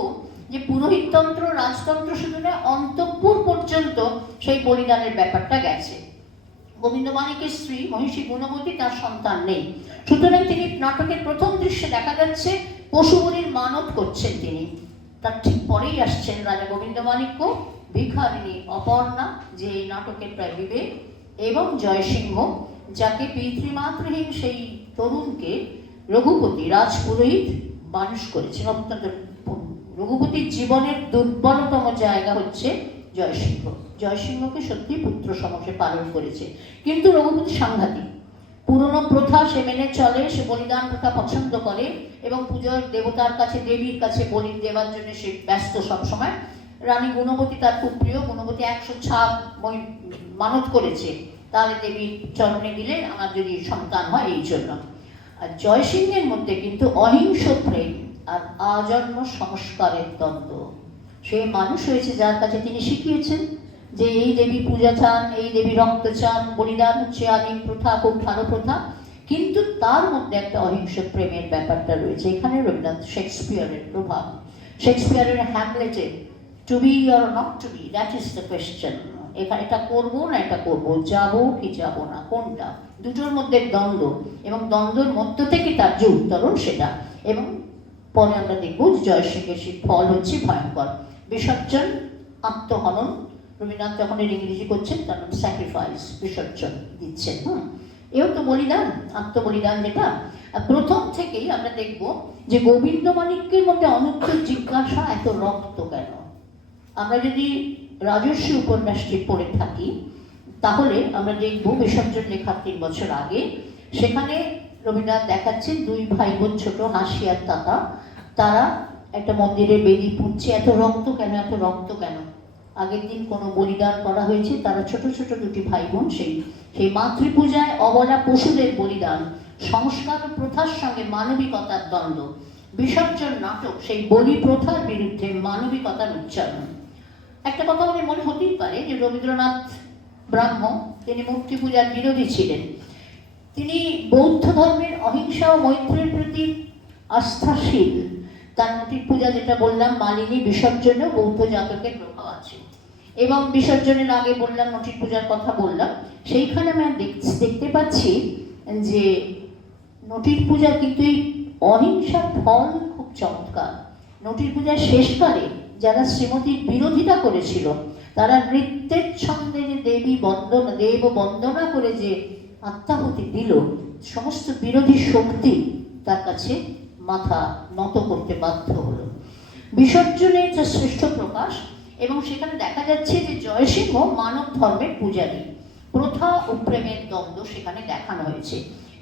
যে পুরোহিততন্ত্র, রাজতন্ত্র শুধু না, অন্তঃপুর পর্যন্ত সেই বলিদানের ব্যাপারটা গেছে। গোবিন্দ মাণিকের স্ত্রী মহিষী গুণবতী, তার সন্তান নেই, সুতরাং তিনি নাটকের প্রথম দৃশ্যে দেখা যাচ্ছে পশু বলির মানত করছেন তিনি। তার ঠিক পরেই আসছেন রাজা গোবিন্দ মাণিক্য, ভিখারিণী অপর্ণা যে এই নাটকের প্রায় বিবেক, এবং জয়সিংহ যাকে পিতৃমাতৃহীন সেই তরুণকে রঘুপতি রাজপুরোহিত মানুষ করেছেন। অত্যন্ত রঘুপতির জীবনের দুর্বলতম জায়গা হচ্ছে জয়সিংহ। জয়সিংহকে সত্যি পুত্র সমসে পালন করেছে, কিন্তু রঘুপতি সাংঘাতিক। পুরনো প্রথা সে মেনে চলে, সে বলিদান প্রথা পছন্দ করে এবং পুজোর দেবতার কাছে, দেবীর কাছে বলি দেওয়ার জন্য সে ব্যস্ত সবসময়। রানী গুণবতী তার খুব প্রিয়, গুণবতী 100 ছাপ মানত করেছে, তাহলে দেবীর চরণে দিলে আমার যদি সন্তান হয়, এই জন্য। আর জয়সিংহের মধ্যে কিন্তু অহিংস প্রেম আর আজন্ম সংস্কারের দ্বন্দ্ব। সে মানুষ হয়েছে যার কাছে তিনি শিখিয়েছেন যে এই দেবী পূজা চান, এই দেবী রক্ত চান, বলিদান হচ্ছে আদিম প্রথা, খুব ভালো প্রথা, কিন্তু তার মধ্যে একটা অহিংস প্রেমের ব্যাপারটা রয়েছে। এখানে রবীন্দ্রনাথ শেক্সপিয়ারের প্রভাব, শেক্সপিয়ারের হ্যামলেটে to be or not to be, that is the question. এখানে এটা করবো না এটা করবো, যাবো কি যাবো না, কোনটা, দুটোর মধ্যে দ্বন্দ্ব, এবং দ্বন্দ্বের মধ্য থেকে তার যে উত্তরণ সেটা। এবং পরে আমরা দেখবো জয়সিংহের সেই ফল হচ্ছে ভয়ঙ্কর বিসর্জন, আত্মহনন। রবীন্দ্রনাথ যখন এর ইংরেজি করছেন তার নাম স্যাক্রিফাইস, বিসর্জন দিচ্ছেন। এও তো বলিদান, আত্মবলিদান, যেটা প্রথম থেকেই আমরা দেখব যে গোবিন্দ মাণিক্যের মধ্যে অনুত্তর জিজ্ঞাসা, এত রক্ত কেন? আমরা যদি রাজর্ষি উপন্যাসটি পড়ে থাকি তাহলে আমরা দেখব বিসর্জন লেখার 3 বছর আগে সেখানে রবীন্দ্রনাথ দেখাচ্ছেন 2 ভাই বোন, ছোট হাসি আর তাতা, তারা একটা মন্দিরে বেদি পুড়ছে, এত রক্ত কেন, এত রক্ত কেন? আগের দিন কোনো বলিদান করা হয়েছে, তারা ছোট ছোট 2টি ভাই বোন, সেই মাতৃপূজায় অবলা পশুদের বলিদান, সংস্কার প্রথার সঙ্গে মানবিকতার দ্বন্দ্ব। বিসর্জন নাটক সেই বলি প্রথার বিরুদ্ধে মানবিকতার উচ্চারণ। একটা কথা আমাদের মনে হতেই পারে যে রবীন্দ্রনাথ ব্রাহ্ম, তিনি মূর্তি পূজার বিরোধী ছিলেন, তিনি বৌদ্ধ ধর্মের অহিংসা ও মৈত্রের প্রতি আস্থাশীল। তার মূর্তির পূজা, যেটা বললাম, মালিনী বিসর্জনে বৌদ্ধ জাতকের প্রভাব আছে। এবং বিসর্জনের আগে বললাম নটির পূজার কথা বললাম, সেইখানে আমি দেখতে পাচ্ছি যে নটির পূজা কিন্তু এই অহিংসার ফল খুব চমৎকার। নটির পূজার শেষকালে যারা শ্রীমতীর বিরোধিতা করেছিল, তারা নৃত্যের ছন্দে যে দেব বন্দনা করে যে আত্মাহুতি দিল, সমস্ত বিরোধী শক্তি তার কাছে মাথা নত করতে বাধ্য হলো। বিসর্জনের যে শ্রেষ্ঠ প্রকাশ, এবং সেখানে দেখা যাচ্ছে যে জয়সিংহ মানব ধর্মের পূজারী, প্রথা ও প্রেমের দ্বন্দ্ব সেখানে দেখানো হয়েছে।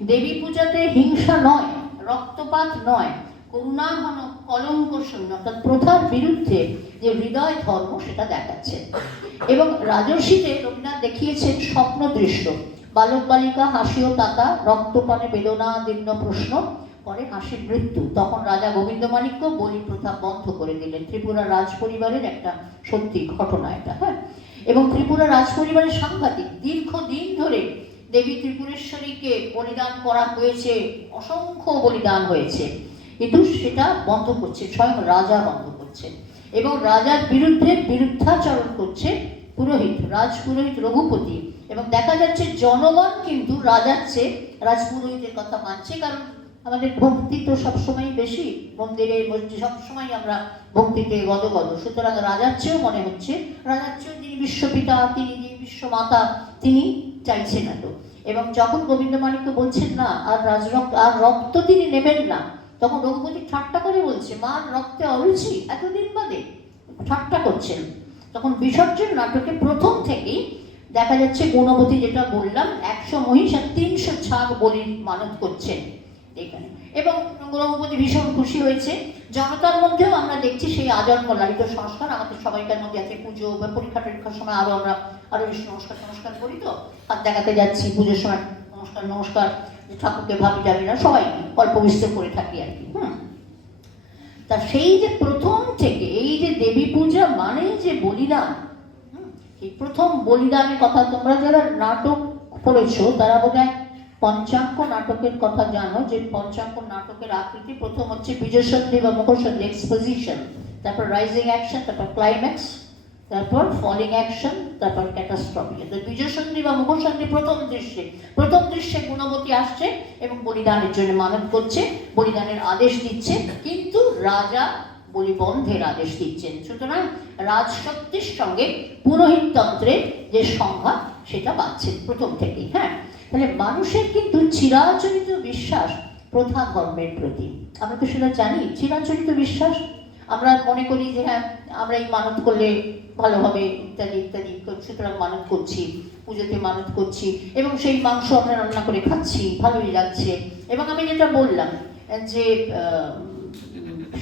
দেবী পূজাতে হিংসা নয়, রক্তপাত নয়, করুণাঘন কলঙ্ক শূন্য, অর্থাৎ প্রথার বিরুদ্ধে যে হৃদয় ধর্ম সেটা দেখাচ্ছে। এবং রাজর্ষিতে রবীন্দ্রনাথ দেখিয়েছেন স্বপ্ন দৃশ্য, বালক বালিকা হাসি ও তাতা, রক্তপানে বেদনা দীর্ণ প্রশ্ন, পরে হাসির মৃত্যু। তখন রাজা গোবিন্দমাণিক্য বলি প্রথা বন্ধ করে দিলেন। ত্রিপুরা রাজ পরিবারের একটা সত্যি ঘটনা এটা, হ্যাঁ। এবং ত্রিপুরা রাজ পরিবারের সাংঘাতিক দীর্ঘদিন ধরে দেবী ত্রিপুরেশ্বরীকে বলিদান করা হয়েছে, অসংখ্য বলিদান হয়েছে, কিন্তু সেটা বন্ধ করছে স্বয়ং রাজা বন্ধ করছে। এবং রাজার বিরুদ্ধে বিরুদ্ধাচরণ করছে পুরোহিত, রাজপুরোহিত রঘুপতি। এবং দেখা যাচ্ছে জনগণ কিন্তু রাজার চেয়ে রাজপুরোহিতের কথা মানছে, কারণ আমাদের ভক্তি তো সবসময় বেশি, মন্দিরে মসজিদে সবসময় আমরা ভক্তিতে গদগদ। সুতরাং রাজার চেয়েও মনে হচ্ছে, রাজার চেয়েও যিনি বিশ্বপিতা, তিনি বিশ্বমাতা, তিনি চাইছেন এত। এবং যখন গোবিন্দমাণিক্য বলছেন না আর রক্ত তিনি নেবেন না, তখন রঘুপতি ঠাট্টা করে বলছে, মার রক্তে অরুচি, এতদিন বাদে ঠাট্টা করছেন। তখন বিসর্জন নাটকে প্রথম থেকেই দেখা যাচ্ছে গুণবতী, যেটা বললাম, 100 মহিষ আর 300 ছাগ বলির মানত করছেন এখানে। এবং রঘুপতি ভীষণ খুশি হয়েছে। জনতার মধ্যেও আমরা দেখছি সেই আজন্ম লালিত সংস্কার আমাদের সবাইকার মধ্যে আছে। পুজো বা পরীক্ষা টরীক্ষার সময় আমরা আরো বেশি নমস্কার করি, তো হাত দেখাতে যাচ্ছি, পুজোর সময় নমস্কার ঠাকুরকে ভাবি যাবি না, সবাই অল্প বিস্তর করে থাকি আর কি। তা সেই যে প্রথম থেকে এই যে দেবী পূজা মানে যে বলিদান, এই প্রথম বলিদানের কথা তোমরা যারা নাটক পড়েছো তারা বোধহয় পঞ্চাঙ্গ নাটকের কথা জানো, যে পঞ্চাঙ্গ নাটকের আকৃতি প্রথম হচ্ছে বিজয়সন্ধি বা মুখসন্ধি, এক্সপোজিশন, তারপর রাইজিং অ্যাকশন, তারপর ক্লাইম্যাক্স, তারপর ফলিং অ্যাকশন, তারপর ক্যাটাস্ট্রফি। বিজয়সন্ধি বা মুখসন্ধি প্রথম দৃশ্যে গুণবতী আসছে এবং বলিদানের জন্য মানত করছে, বলিদানের আদেশ দিচ্ছে, কিন্তু রাজা বলি বন্ধের আদেশ দিচ্ছেন। সুতরাং রাজশক্তির সঙ্গে পুরোহিততন্ত্রের যে সংঘাত সেটা বাড়ছে প্রথম থেকেই, হ্যাঁ। তাহলে মানুষের কিন্তু চিরাচরিত বিশ্বাস প্রথা ধর্মের প্রতি, আমরা তো সেটা জানি, চিরাচরিত বিশ্বাস। আমরা মনে করি যে হ্যাঁ আমরা এই মানত করলে ভালো হবে ইত্যাদি ইত্যাদি, সুতরাং মানত করছি, পুজোতে মানত করছি, এবং সেই মাংস আমরা রান্না করে খাচ্ছি, ভালোই লাগছে। এবং আমি যেটা বললাম যে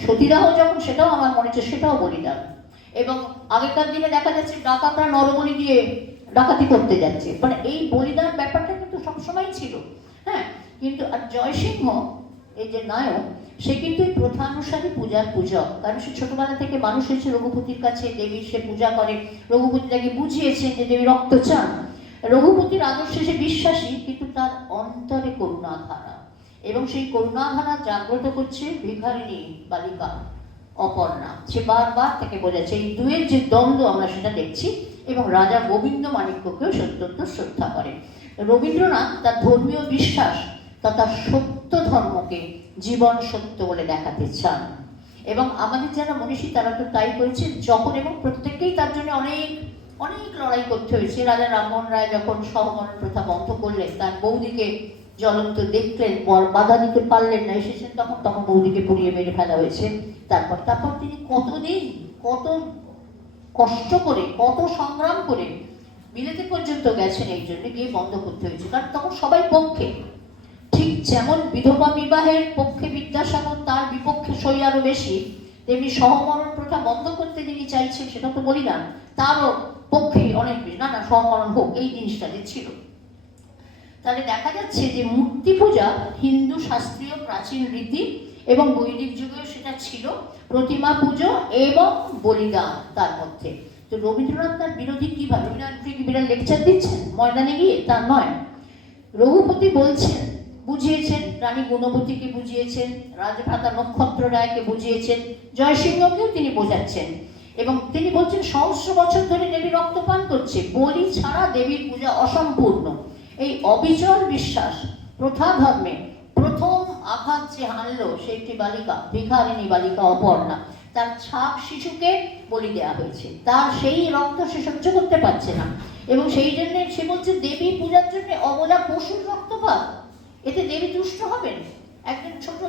সতীদাহ যখন, সেটাও আমার মনে হচ্ছে সেটাও বলিদান। এবং আগেকার দিনে দেখা যাচ্ছে ডাকাতরা নরবলি দিয়ে ডাকাতি করতে যাচ্ছে, মানে এই বলিদান ব্যাপারটা কিন্তু সবসময় ছিল, হ্যাঁ। কিন্তু আর জয়সিংহ এই যে নায়ক, সে কিন্তু এই প্রথানুসারী পূজার পূজক, কারণ সে ছোটবেলা থেকে মানুষ হয়েছে রঘুপতির কাছে, দেবীর সে পূজা করে, রঘুপতি তাকে বুঝিয়েছেন যে দেবী রক্ত চান, রঘুপতির আদর্শে সে বিশ্বাসী, কিন্তু তার অন্তরে করুণাধারা, এবং সেই করুণাধারা জাগ্রত করছে ভিখারিণী বালিকা অপর্ণা। সে বারবার তাকে বোঝাচ্ছে, এই দুয়ের যে দ্বন্দ্ব আমরা সেটা দেখছি। এবং রাজা গোবিন্দমাণিক্যকেও সত্যত্য শ্রদ্ধা করেন। রবীন্দ্রনাথ তার ধর্মীয় বিশ্বাস তথা সত্য ধর্মকে জীবন সত্য বলে দেখাতে চান, এবং আমাদের যারা মনীষী তারা তো তাই করেছে যখন, এবং প্রত্যেককেই তার জন্য অনেক অনেক লড়াই করতে হয়েছে। রাজা রামমোহন রায় যখন সহমরণ প্রথা বন্ধ করলেন, তার বৌদিকে জ্বলন্ত দেখলেন, বাধা দিতে পারলেন না, এসেছেন তখন বৌদিকে পুড়িয়ে মেরে ফেলা হয়েছে। তারপর তিনি কতদিন, কত কষ্ট করে, কত সংগ্রাম করে বিলেতে পর্যন্ত গেছেন এই জন্য, গিয়ে বন্ধ করতে হয়েছে, কারণ তখন সবাই পক্ষে। ঠিক যেমন বিধবা বিবাহের পক্ষে বিদ্যাসাগর, তার বিপক্ষে সই আরো বেশি, তেমনি সহমরণ প্রথা বন্ধ করতে যিনি চাইছেন, সেটা তো বলিদান, তারও পক্ষে অনেক বেশি, না সহমরণ হোক, এই জিনিসটা যে ছিল। তাহলে দেখা যাচ্ছে যে মূর্তি পূজা হিন্দু শাস্ত্রীয় প্রাচীন রীতি, এবং বৈদিক যুগেও সেটা ছিল, প্রতিমা পুজো এবং বলিদান তার মধ্যে। তো রবীন্দ্রনাথ তার বিরোধী কিভাবে, রবীন্দ্রনাথ কি বিরাট লেকচার দিচ্ছেন ময়দানে গিয়ে, তা নয়। রঘুপতি বলছেন, বুঝিয়েছেন, রানী গুণবতীকে বুঝিয়েছেন, রাজভ্রাতা নক্ষত্র রায়কে বুঝিয়েছেন, জয়সিংহকেও তিনি বোঝাচ্ছেন, এবং তিনি বলছেন সহস্র বছর ধরে দেবী রক্তপান করছে, বলি ছাড়া দেবীর পূজা অসম্পূর্ণ। এই অবিচল বিশ্বাস প্রথা ধর্মে প্রথম আঘাত যে হানলো, সে একটি বালিকা, ভিখারিণী বালিকা অপর্ণা, তার ছাপ শিশুকে বলি দেওয়া হয়েছে, তার সেই রক্ত সে সহ্য করতে পারছে না, এবং সেই জন্য সে বলছে দেবী পূজার জন্য অবলা পশুর রক্তপাত, এতে দেবী তুষ্ট হবেন। একজন ছোট,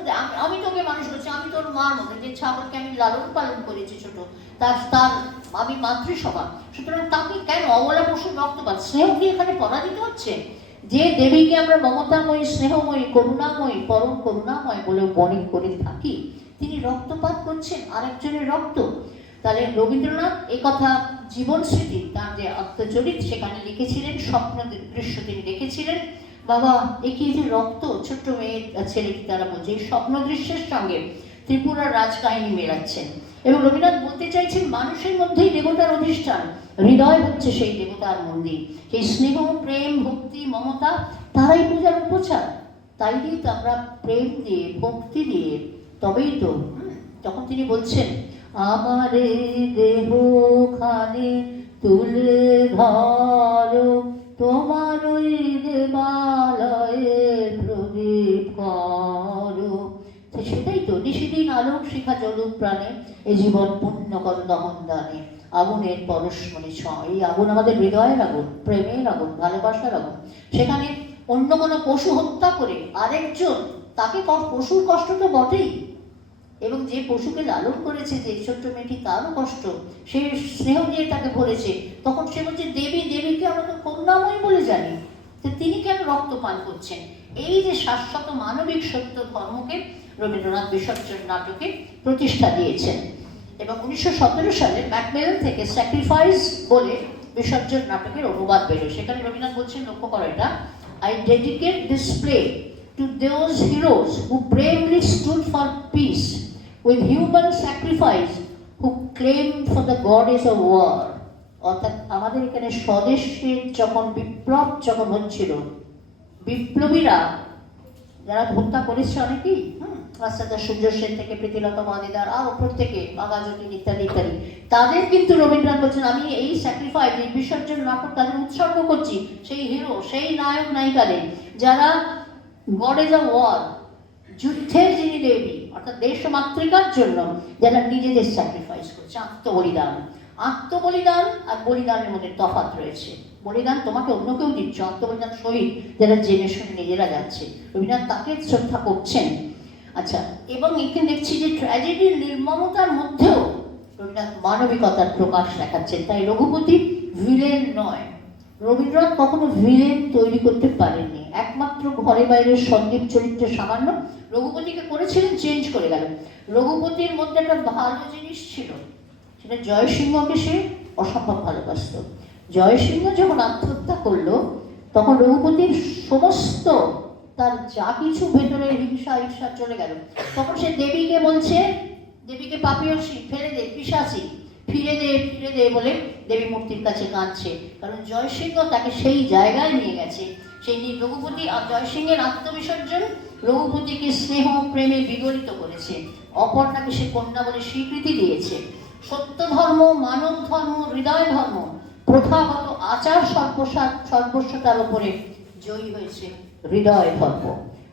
আমি তোকে মানুষ করছি, আমি তোর মার মতো, যে ছাগলকে আমি লালন পালন করেছি ছোট, তার আমি মাতৃসভা, সুতরাং তাকে কেন অবলা পশুর রক্তপাত, স্নেহ কি এখানে পরাজিত হচ্ছে? যে দেবীকে আমরা মমতাময়ী, স্নেহময়ী, করুণাময়ী, পরম করুণাময় বলে মনে করে থাকি, তিনি রক্তপাত করছেন আরেকজনের রক্ত। তাহলে রবীন্দ্রনাথ এই কথা জীবন স্মৃতি, তার যে চরিত সেখানে লিখেছিলেন, স্বপ্ন দৃশ্য তিনি লিখেছিলেন। বাবা একে যে রক্ত, ছোট্ট মেয়ে ছেলেটি তারা বলছে, এই স্বপ্ন দৃশ্যের সঙ্গে ত্রিপুরার রাজকাহিনী মেলাচ্ছেন। এবং রবীন্দ্রনাথ বলতে চাইছেন মানুষের মধ্যেই দেবতার অধিষ্ঠান, হৃদয় হচ্ছে সেই দেবতার মন্দির, সেই স্নেহ, প্রেম, ভক্তি, মমতা তারাই পূজার উপচার। তাই দিয়ে তো আমরা প্রেম দিয়ে, ভক্তি দিয়ে, তবেই তো তখন তিনি বলছেন, আমার দেহ খানে তুলে ধরো তোমার ওই দেবালয়ে প্রদীপ করো। তো সেটাই তো, নিশিদিন আলোক শিখা জ্বলুক প্রাণে, এ জীবন পুণ্য কর দহন দানে, আগুনের পরশমণি ছোঁয়া। এই আগুন আমাদের হৃদয়ের আগুন, প্রেমের আগুন, ভালোবাসার আগুন। সেখানে অন্য কোনো পশু হত্যা করে আরেকজন, তাকে পশুর কষ্ট তো বটেই, এবং যে পশুকে লালন করেছে যে ছোট্ট মেয়েটি, তারও কষ্ট, সে স্নেহ দিয়ে তাকে বলেছে। তখন সে বলছে, দেবী, দেবীকে আমরা তো করুণাময়ী বলে জানি, তো তিনি কেন রক্ত পান করছেন? এই যে শাশ্বত মানবিক সত্য ধর্মকে রবীন্দ্রনাথ বিসর্জন নাটকে প্রতিষ্ঠা দিয়েছেন। এবং 1917 সালে ম্যাকমিলান থেকে স্যাক্রিফাইস বলে বিসর্জন নাটকের অনুবাদ বেরোয়। সেখানে রবীন্দ্রনাথ বলছেন, লক্ষ্য করো এটা, I dedicate this play to those heroes who bravely stood for peace with human sacrifice, who claimed for the goddess of war. অর্থাৎ আমাদের এখানে স্বদেশের যখন বিপ্লব যখন হচ্ছিল, বিপ্লবীরা যারা হত্যা করেছে অনেকেই, রাস্তাদার সূর্য সেন থেকে প্রীতিলতা মহাদিদার আর প্রত্যেকে, বাঘাযতীন ইত্যাদি ইত্যাদি, তাদের কিন্তু রবীন্দ্রনাথ বলছেন, আমি এই স্যাক্রিফাইস, এই বিসর্জন নাটক তাদের উৎসর্গ করছি সেই হিরো, সেই নায়ক নায়িকাদের, যারা গডেজ অফ ওয়ার, যুদ্ধের যিনি দেবী, অর্থাৎ দেশমাতৃকার জন্য যারা নিজেদের স্যাক্রিফাইস করছে, আত্মবলিদান। আত্মবলিদান আর বলিদানের মধ্যে তফাৎ রয়েছে। বলিদান তোমাকে অন্য কেউ দিচ্ছে, আত্মবলিদান শহীদ যারা জেনে শুনে নিজেরা যাচ্ছে। রবীন্দ্রনাথ তাকে শ্রদ্ধা করছেন। আচ্ছা, এবং এখানে দেখছি যে ট্র্যাজেডির নির্মমতার মধ্যেও রবীন্দ্রনাথ মানবিকতার প্রকাশ দেখাচ্ছেন। তাই রঘুপতি ভিলেন নয়, রবীন্দ্রনাথ কখনো ভিলেন তৈরি করতে পারেননি। একমাত্র ঘরে বাইরের সন্দীপ চরিত্রে সামান্য রঘুপতিকে করেছিলেন, চেঞ্জ করে গেল। রঘুপতির মধ্যে একটা ভালো জিনিস ছিল, সেটা জয়সিংহকে সে অসম্ভব ভালোবাসত। জয়সিংহ যখন আত্মহত্যা করলো, তখন রঘুপতির সমস্ত তার যা কিছু ভেতরে হিংসা ঈর্ষা চলে গেল। তখন সে দেবীকে বলছে, দেবীকে পাপিয়সী, ফেলে দে, পিশাচি, ফিরে দে, ফিরে দে বলে দেবী মূর্তির কাছে কাঁদছে। কারণ জয়সিংহ তাকে সেই জায়গায় নিয়ে গেছে। সেই রঘুপতি আর জয়সিংহের আত্মবিসর্জন রঘুপতিকে স্নেহ প্রেমে বিগলিত করেছে। অপর্ণাকে সে কন্যা বলে স্বীকৃতি দিয়েছে। সত্য ধর্ম, মানব ধর্ম, হৃদয় ধর্ম, প্রথাগত আচার সর্বস্বতার উপরে জয়ী হয়েছে হৃদয় ধর্ম।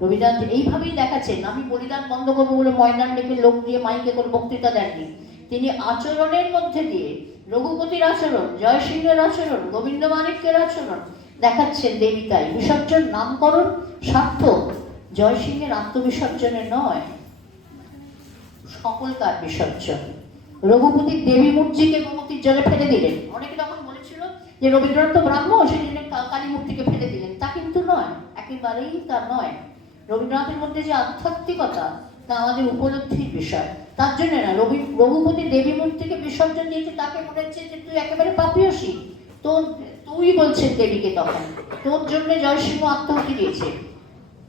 রবীন্দ্রনাথ এইভাবেই দেখাচ্ছেন। আমি বলিদান বন্ধ করবো বলে ময়দান ডেকে লোক দিয়ে মাইকে করে বক্তৃতা দেননি। তিনি আচরণের মধ্যে দিয়ে রঘুপতির আচরণ, জয়সিংহের আচরণ, গোবিন্দ মাণিক্যের আচরণ দেখাচ্ছেন। দেবী তাই বিসর্জন নামকরণ সার্থক, জয়সিংহের আত্মবিসর্জনে নয়, সকলকার বিসর্জন। রঘুপতি দেবী মূর্তিকে গোমতীর জলে ফেলে দিলেন। অনেকে তখন বলেছিল যে রবীন্দ্রনাথ তো ব্রাহ্মণ, সেই জন্য কালী মূর্তিকে ফেলে দিলেন। তা কিন্তু নয়, একেবারেই তা নয়। রবীন্দ্রনাথের মধ্যে যে আধ্যাত্মিকতা, তা আমাদের উপলব্ধির বিষয়। তার জন্য না, রঘুপতি দেবী মূর্তিকে বিসর্জন দিয়েছে, তাকে মনে হচ্ছে যে তুই একেবারে পাপিয়সী, তুই বলছেন দেবীকে, তখন তোর জন্য জয়সিংহ আত্মাহুতি দিয়েছে।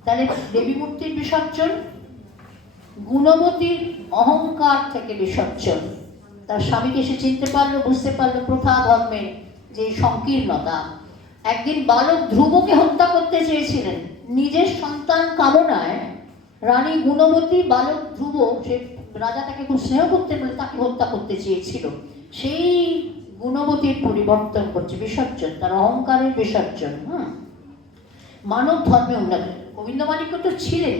তাহলে দেবী মূর্তির বিসর্জন, গুণবতীর অহংকার থেকে বিসর্জন। তার স্বামীকে সে চিনতে পারলো, বুঝতে পারলো প্রথা ধর্মের যে সংকীর্ণতা। একদিন বালক ধ্রুবকে হত্যা করতে চেয়েছিলেন নিজের সন্তান কামনায়। রানী গুণবতী বালক ধ্রুব, সে রাজা তাকে খুব স্নেহ করতে বলে তাকে হত্যা করতে চেয়েছিল। সেই গুণবতীর পরিবর্তন করছে বিসর্জন, তার অহংকারের বিসর্জন। মানব ধর্মে উন্নতি গোবিন্দ মাণিক্য তো ছিলেন।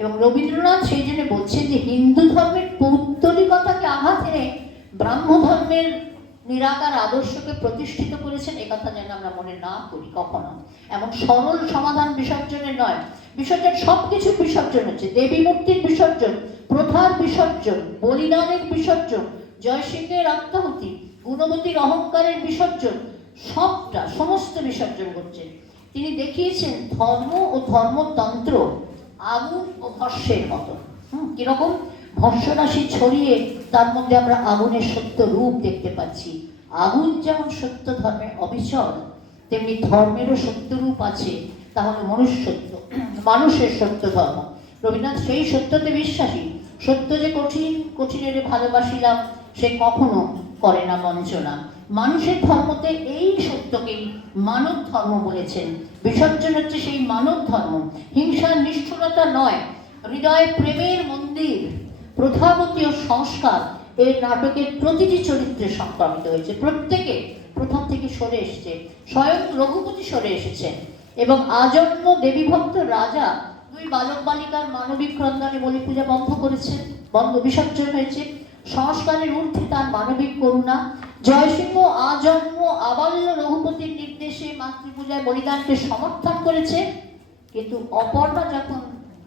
এবং রবীন্দ্রনাথ সেই জন্য বলছেন যে হিন্দু ধর্মের পৌত্তলিকতাকে আঘাত এনে ব্রাহ্ম ধর্মের নিরাকার আদর্শকে প্রতিষ্ঠিত করেছেন। একথা যেন আমরা মনে না করি কখনো। এমন সরল সমাধান বিসর্জনের নয়। বিসর্জন সবকিছু বিসর্জন হচ্ছে, দেবী মূর্তির বিসর্জন, প্রথার বিসর্জন, বলিদানের বিসর্জন, জয়সিংহের আত্মাহুতি, গুণবতীর অহংকারের বিসর্জন, সবটা সমস্ত বিসর্জন করছেন। তিনি দেখিয়েছেন ধর্ম ও ধর্মতন্ত্র আগুন ও ভস্যের মতো। কিরকম? ভস্যরাশি ছড়িয়ে তার মধ্যে আমরা আগুনের সত্য রূপ দেখতে পাচ্ছি। আগুন যেমন সত্য ধর্মে অবিচল, তেমনি ধর্মেরও সত্যরূপ আছে, তাহলে মনুষ্যত্ব, মানুষের সত্য ধর্ম। রবীন্দ্রনাথ সেই সত্যতে বিশ্বাসী। সত্য যে কঠিন, কঠিনের ভালোবাসিলাম, সে কখনো করে না বঞ্চনা। মানুষের ধর্মতে এই সত্যকেই মানব ধর্ম বলেছেন। বিসর্জন হচ্ছে সেই মানব ধর্ম, হিংসার নিষ্ঠুরতা নয়, হৃদয়ে প্রেমের মন্দির, প্রথাগতীয় সংস্কার এই নাটকের প্রতিটি চরিত্রে সংক্রামিত হয়েছে। প্রত্যেকে প্রথম থেকে সরে এসেছে, স্বয়ং রঘুপতি সরে এসেছেন, এবং আজন্ম দেবীভক্ত রাজা দুই বালক বালিকার মানবিক ক্রন্দনে বলি পূজা বন্ধ করেছেন, বিসর্জন হয়েছে। সংস্কারের ঊর্ধ্বে তার মানবিক করুণা। জয়সিংহ আজন্ম আবাল্য রঘুপতির নির্দেশে মাতৃপূজায় বলিদানকে সমর্থন করেছে, কিন্তু অপর্ণা যখন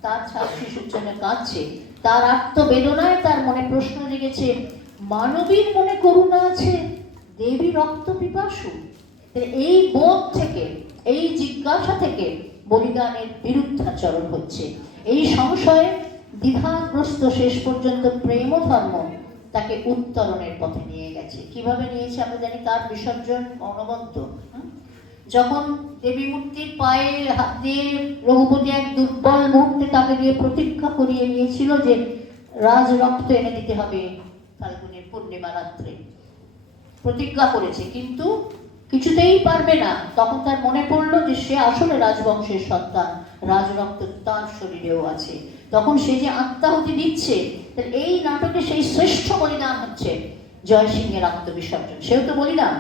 তার শিশুর জন্য কাঁদছে, তার আত্মবেদনায় তার মনে প্রশ্ন জেগেছে, মানবীর মনে করুণা আছে, দেবী রক্ত পিপাসু। এই বোধ থেকে, এই জিজ্ঞাসা থেকে বলিদানের বিরুদ্ধাচরণ হচ্ছে। এই সংশয়ে দ্বিধাগ্রস্ত শেষ পর্যন্ত প্রেম ধর্ম তাকে উত্তরণের পথে নিয়ে গেছে। কিভাবে নিয়েছে আমরা জানি, তার বিসর্জন অনবদ্য। যখন দেবী মূর্তির পায়ে হাত দিয়ে রঘুপতি এক দুর্বল মুহূর্তে তাকে দিয়ে প্রতিজ্ঞা করিয়ে নিয়েছিল যে রাজ রক্ত এনে দিতে হবে ফাল্গুনের পূর্ণিমা রাত্রে, প্রতিজ্ঞা করেছে, কিন্তু কিছুতেই পারবে না। তখন তার মনে পড়লো যে সে আসলে রাজবংশের সন্তান, রাজরক্ত তার শরীরেও আছে। তখন সে যে আত্মাহুতি দিচ্ছে, এই নাটকে সেই শ্রেষ্ঠ বলিদান হচ্ছে জয়সিংহের আত্মবিসর্জন। সেও তো বলিদান,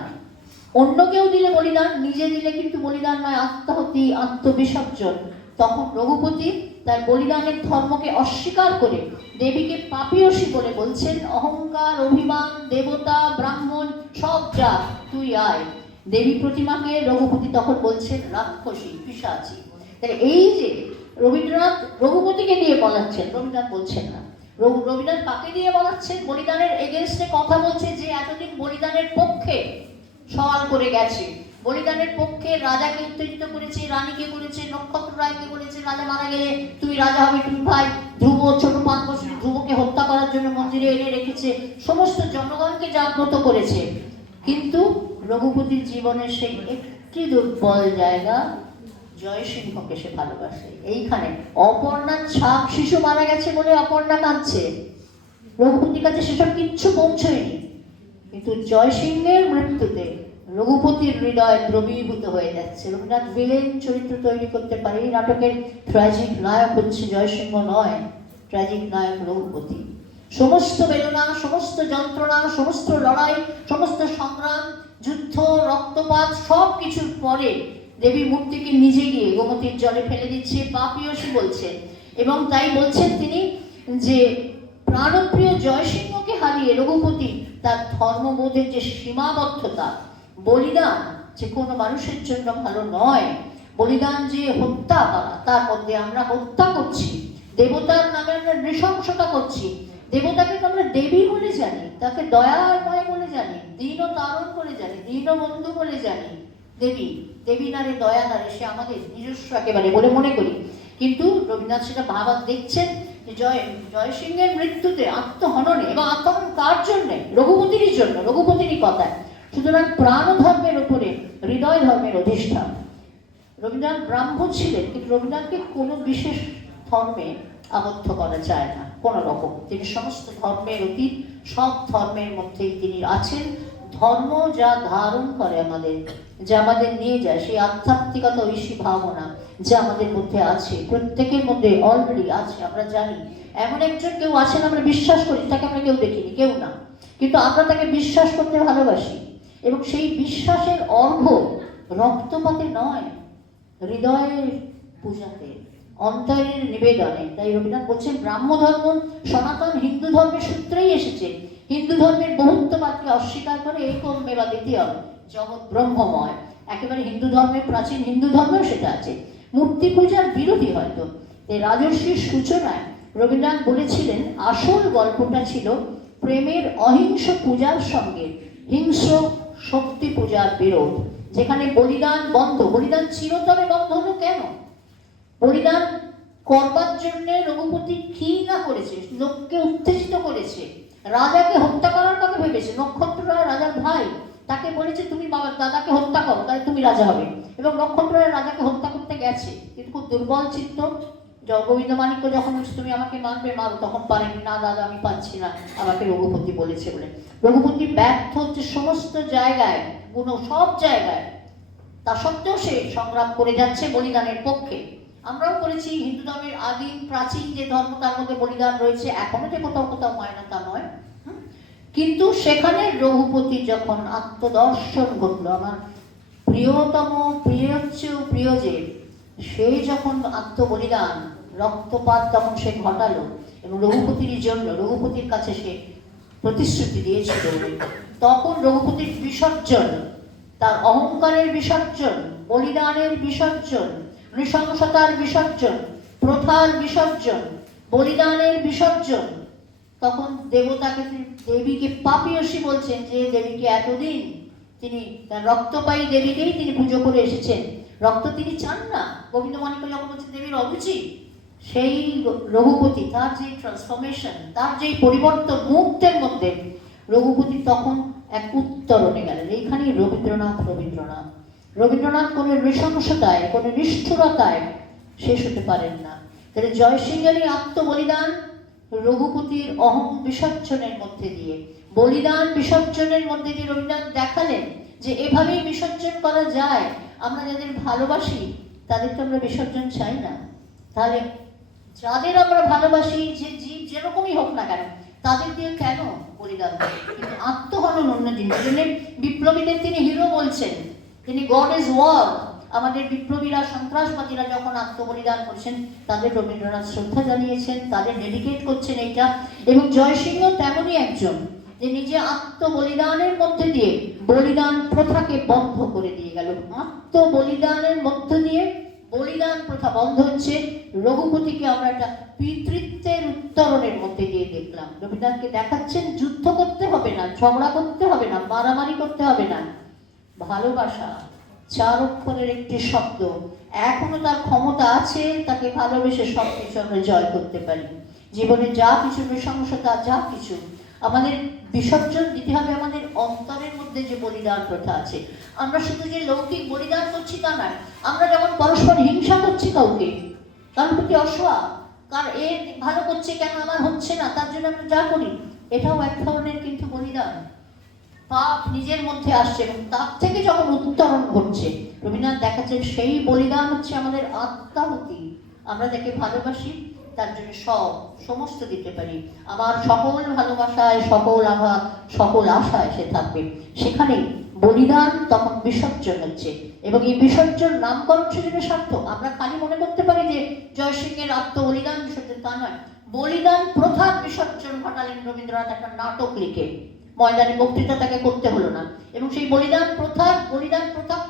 অন্য কেউ দিলে বলিদান, নিজে দিলে কিন্তু বলিদান নয়, আত্মাহুতি, আত্মবিসর্জন। তখন রঘুপতি তার বলিদানের ধর্মকে অস্বীকার করে দেবীকে পাপিয়সী বলে বলছেন, অহংকার, অভিমান, দেবতা, ব্রাহ্মণ সব যা, তুই আয়। দেবী প্রতিমাকে রঘুপতি তখন বলছেন রাক্ষসী, পিশাচী। তাহলে এই যে রবীন্দ্রনাথ রঘুপতিকে দিয়ে বলাচ্ছেন, রবীন্দ্রনাথ বলছেন না, রবীন্দ্রনাথ কাকে দিয়ে বলাচ্ছেন? বলিদানের এগেনস্টে কথা বলছে, যে এতদিন বলিদানের পক্ষে সওয়াল করে গেছে, বলিদানের পক্ষে রাজাকে উত্তেজিত করেছে, রানীকে করেছে, নক্ষত্র রায়কে বলেছে রাজা মারা গেলে তুই রাজা হবে, তুই ভাই। ধ্রুব, ছোট 5 বছরের ধ্রুবকে হত্যা করার জন্য মন্দিরে এনে রেখেছে, সমস্ত জনগণকে জাগ্রত করেছে। কিন্তু রঘুপতির জীবনের সেই একটি দুর্বল জায়গা, জয়সিংহকে সে ভালোবাসে। এইখানে অপর্ণার ছাপ, শিশু মারা গেছে বলে অপর্ণা কাঁদছে, রঘুপতির কাছে সেসব কিচ্ছু পৌঁছয়নি, কিন্তু জয়সিংহের মৃত্যুতে রঘুপতির হৃদয় দ্রবীভূত হয়ে যাচ্ছে। রবীন্দ্রনাথ ভিলেন চরিত্র তৈরি করতে পারে। এই নাটকের ট্র্যাজিক নায়ক হচ্ছে জয়সিংহ নয়, ট্র্যাজিক নায়ক রঘুপতি। সমস্ত বেদনা, সমস্ত যন্ত্রণা, সমস্ত লড়াই, সমস্ত সংগ্রাম, যুদ্ধ, রক্তপাত সব কিছুর পরে দেবী মূর্তিকে নিজে গিয়ে গোমতীর জলে ফেলে দিচ্ছে, পাপিয়সী বলছেন। এবং তাই বলছেন তিনি যে প্রাণপ্রিয় জয়সিংহকে হারিয়ে রঘুপতি তার ধর্মবোধের যে সীমাবদ্ধতা, বলিদান যে কোনো মানুষের জন্য ভালো নয়, বলিদান যে হত্যা করা, তার মধ্যে আমরা হত্যা করছি, দেবতার নামে আমরা নৃশংসতা করছি। দেবতাকে আমরা দেবী বলে জানি, তাকে দয়াময় বলে জানি, দীন তারণ বলে জানি, দীনবন্ধু বলে জানি। দেবী, দেবী নারে, দয়া নারে, সে আমাদের নিজস্ব একেবারে বলে মনে করি। কিন্তু রবীন্দ্রনাথ সেটা ভাবার দেখছেন যে জয়সিংহের মৃত্যুতে, আত্মহননে, এবং আত্মহনন কার জন্যে? রঘুপতিরই জন্য, রঘুপতিরই কথায়। সুতরাং প্রাণ ধর্মের উপরে হৃদয় ধর্মের অধিষ্ঠান। রবীন্দ্রনাথ ব্রাহ্মণ ছিলেন, কিন্তু রবীন্দ্রনাথকে কোনো বিশেষ ধর্মে আবদ্ধ করা যায় না কোনো রকম। তিনি সমস্ত ধর্মের অতীত, সব ধর্মের মধ্যেই তিনি আছেন। ধর্ম যা ধারণ করে আমাদের, যা আমাদের নিয়ে যায়, সেই আধ্যাত্মিকতা, ঐশী ভাবনা যা আমাদের মধ্যে আছে, প্রত্যেকের মধ্যে অলরেডি আছে। আমরা জানি এমন একজন কেউ আছেন, আমরা বিশ্বাস করি, তাকে আমরা কেউ দেখিনি, কেউ না, কিন্তু আমরা তাকে বিশ্বাস করতে ভালোবাসি। এবং সেই বিশ্বাসের অর্ঘ্য রক্তপাতে নয়, হৃদয়ের পূজাতে, অন্তরের নিবেদনে। তাই রবীন্দ্রনাথ বলছেন ব্রাহ্ম ধর্ম সনাতন হিন্দু ধর্মের সূত্রেই এসেছে। হিন্দু ধর্মের বহুত্ববাদকে অস্বীকার করে একম মেবা দ্বিতীয়ম, জগৎ ব্রহ্মময়। একেবারে হিন্দু ধর্মের, প্রাচীন হিন্দু ধর্মেও সেটা আছে। মূর্তি পূজার বিরোধী হয়তো। এই রাজর্ষির সূচনায় রবীন্দ্রনাথ বলেছিলেন আসল গল্পটা ছিল প্রেমের অহিংস পূজার সঙ্গে হিংস্র শক্তি পূজার বিরোধ, যেখানে বলিদান বন্ধ। বলিদান চিরতরে বন্ধ হলো কেন? বলিদান করবার জন্য রঘুপতি কি না করেছে, লোককে উত্তেজিত করেছে, রাজাকে হত্যা করার কথা ভেবেছে। নক্ষত্র রায় রাজার ভাই, তাকে বলেছে তুমি দাদাকে হত্যা করো, তাহলে তুমি রাজা হবে। এবং নক্ষত্ররায় রাজাকে হত্যা করতে গেছে, কিন্তু খুব দুর্বল চিত্ত। গোবিন্দমাণিক্য যখন বলছে তুমি আমাকে মারবে, মারো, তখন পারেনি, না দাদা আমি পাচ্ছি না, আমাকে রঘুপতি বলেছে বলে। রঘুপতি ব্যর্থ হচ্ছে সমস্ত জায়গায়, সব জায়গায়, তা সত্ত্বেও সে সংগ্রাম করে যাচ্ছে বলিদানের পক্ষে। আমরাও করেছি, হিন্দু ধর্মের আদিম প্রাচীন যে ধর্ম তার মধ্যে বলিদান রয়েছে, এখনো যে কোথাও কোথাও হয় না তা নয়। কিন্তু সেখানে রঘুপতি যখন আত্মদর্শন ঘটলো, আমার প্রিয়তম প্রিয় যে সে যখন আত্মবলিদান রক্তপাত তখন সে ঘটালো, এবং রঘুপতির জন্য রঘুপতির কাছে সে প্রতিশ্রুতি দিয়েছিল, তখন রঘুপতির বিসর্জন, তার অহংকারের বিসর্জন, বলিদানের বিসর্জন, নৃশংসতার বিসর্জন, প্রথার বিসর্জন, বলিদানের বিসর্জন, তখন দেবতাকে, দেবীকে পাপিয়সী বলছেন, যে দেবীকে এতদিন তিনি তার রক্তপায়ী দেবীকেই তিনি পুজো করে এসেছেন, রক্ত তিনি চান না। গোবিন্দমাণিক্য যখন বলছেন দেবীর অরুচি, সেই রঘুপতি তার যে ট্রান্সফরমেশন, তার যে পরিবর্তন মুহূর্তের মধ্যে, রঘুপতি তখন এক উত্তরণে গেলেন। এইখানেই রবীন্দ্রনাথ কোনো নৃশংসতায়, কোনো নিষ্ঠুরতায় শেষ হতে পারেন না। তাহলে জয়সিংহের আত্মবলিদান রঘুপতির অহং বিসর্জনের মধ্যে দিয়ে, বলিদান বিসর্জনের মধ্যে দিয়ে রবীন্দ্রনাথ দেখালেন যে এভাবেই বিসর্জন করা যায়। আমরা যাদের ভালোবাসি তাদের তো আমরা বিসর্জন চাই না, তাহলে যাদের আমরা ভালোবাসি, যে জীব যেরকমই হোক না কেন, তাদের দিয়ে কেন বলিদান দেয়? কিন্তু আত্মহনন অন্য জিনিস। বিপ্লবীদের তিনি হিরো বলছেন, তিনি গড ইজ ওয়ার। আমাদের বিপ্লবীরা, সন্ত্রাসবাদীরা যখন আত্মবলিদান করছেন, তাদের রবীন্দ্রনাথ শ্রদ্ধা জানিয়েছেন, তাদের ডেডিকেট করছেন এইটা। এবং জয়সিংহ তেমনই একজন, যে নিজে আত্মবলিদানের মধ্যে দিয়ে বলিদান প্রথাকে বন্ধ করে দিয়ে গেল। আত্মবলিদানের মধ্য দিয়ে বলিদান প্রথা বন্ধ হচ্ছে। রঘুপতিকে আমরা একটা পিতৃত্বের উত্তরণের মধ্যে দিয়ে দেখলাম। রবীন্দ্রনাথকে দেখাচ্ছেন যুদ্ধ করতে হবে না, ঝগড়া করতে হবে না, মারামারি করতে হবে না, ভালোবাসা 4 অক্ষরের একটি শব্দ, এখনো তার ক্ষমতা আছে, তাকে ভালোবেসে সব কিছু আমরা জয় করতে পারি। জীবনে যা কিছু নৃশংসতা, যা কিছু, আমাদের বিসর্জন দিতে হবে আমাদের অন্তরের মধ্যে যে বলিদান প্রথা আছে। আমরা শুধু যে লৌকিক বলিদান করছি তা নয়, আমরা যেমন পরস্পর হিংসা করছি কাউকে, কারোর প্রতি অসহায়, কার এ ভালো করছে কেন আমার হচ্ছে না, তার জন্য আমরা যা করি, এটাও এক ধরনের কিন্তু বলিদান। পাপ নিজের মধ্যে আসছে এবং তার থেকে যখন উত্তরণ ঘটছে, রবীন্দ্রনাথ দেখাচ্ছেন সেই বলিদান হচ্ছে আমাদের আত্মাহুতি। আমরা যাকে ভালোবাসি তার জন্য সমস্ত দিতে পারি। আমার সকল ভালোবাসায়, সকল আঘাত, সকল আশায় সে থাকবে। সেখানে বলিদান তখন বিসর্জন হচ্ছে, এবং এই বিসর্জন নামকরণ সেজন্য সার্থক। আমরা খালি মনে করতে পারি যে জয়সিংহের আত্মবলিদান বিসর্জন, তা নয়। বলিদান প্রথার বিসর্জন ঘটালেন রবীন্দ্রনাথ একটা নাটক লিখে। ময়দানে বক্তৃতা তাকে করতে হলো না। এবং সেই বলিদান প্রথা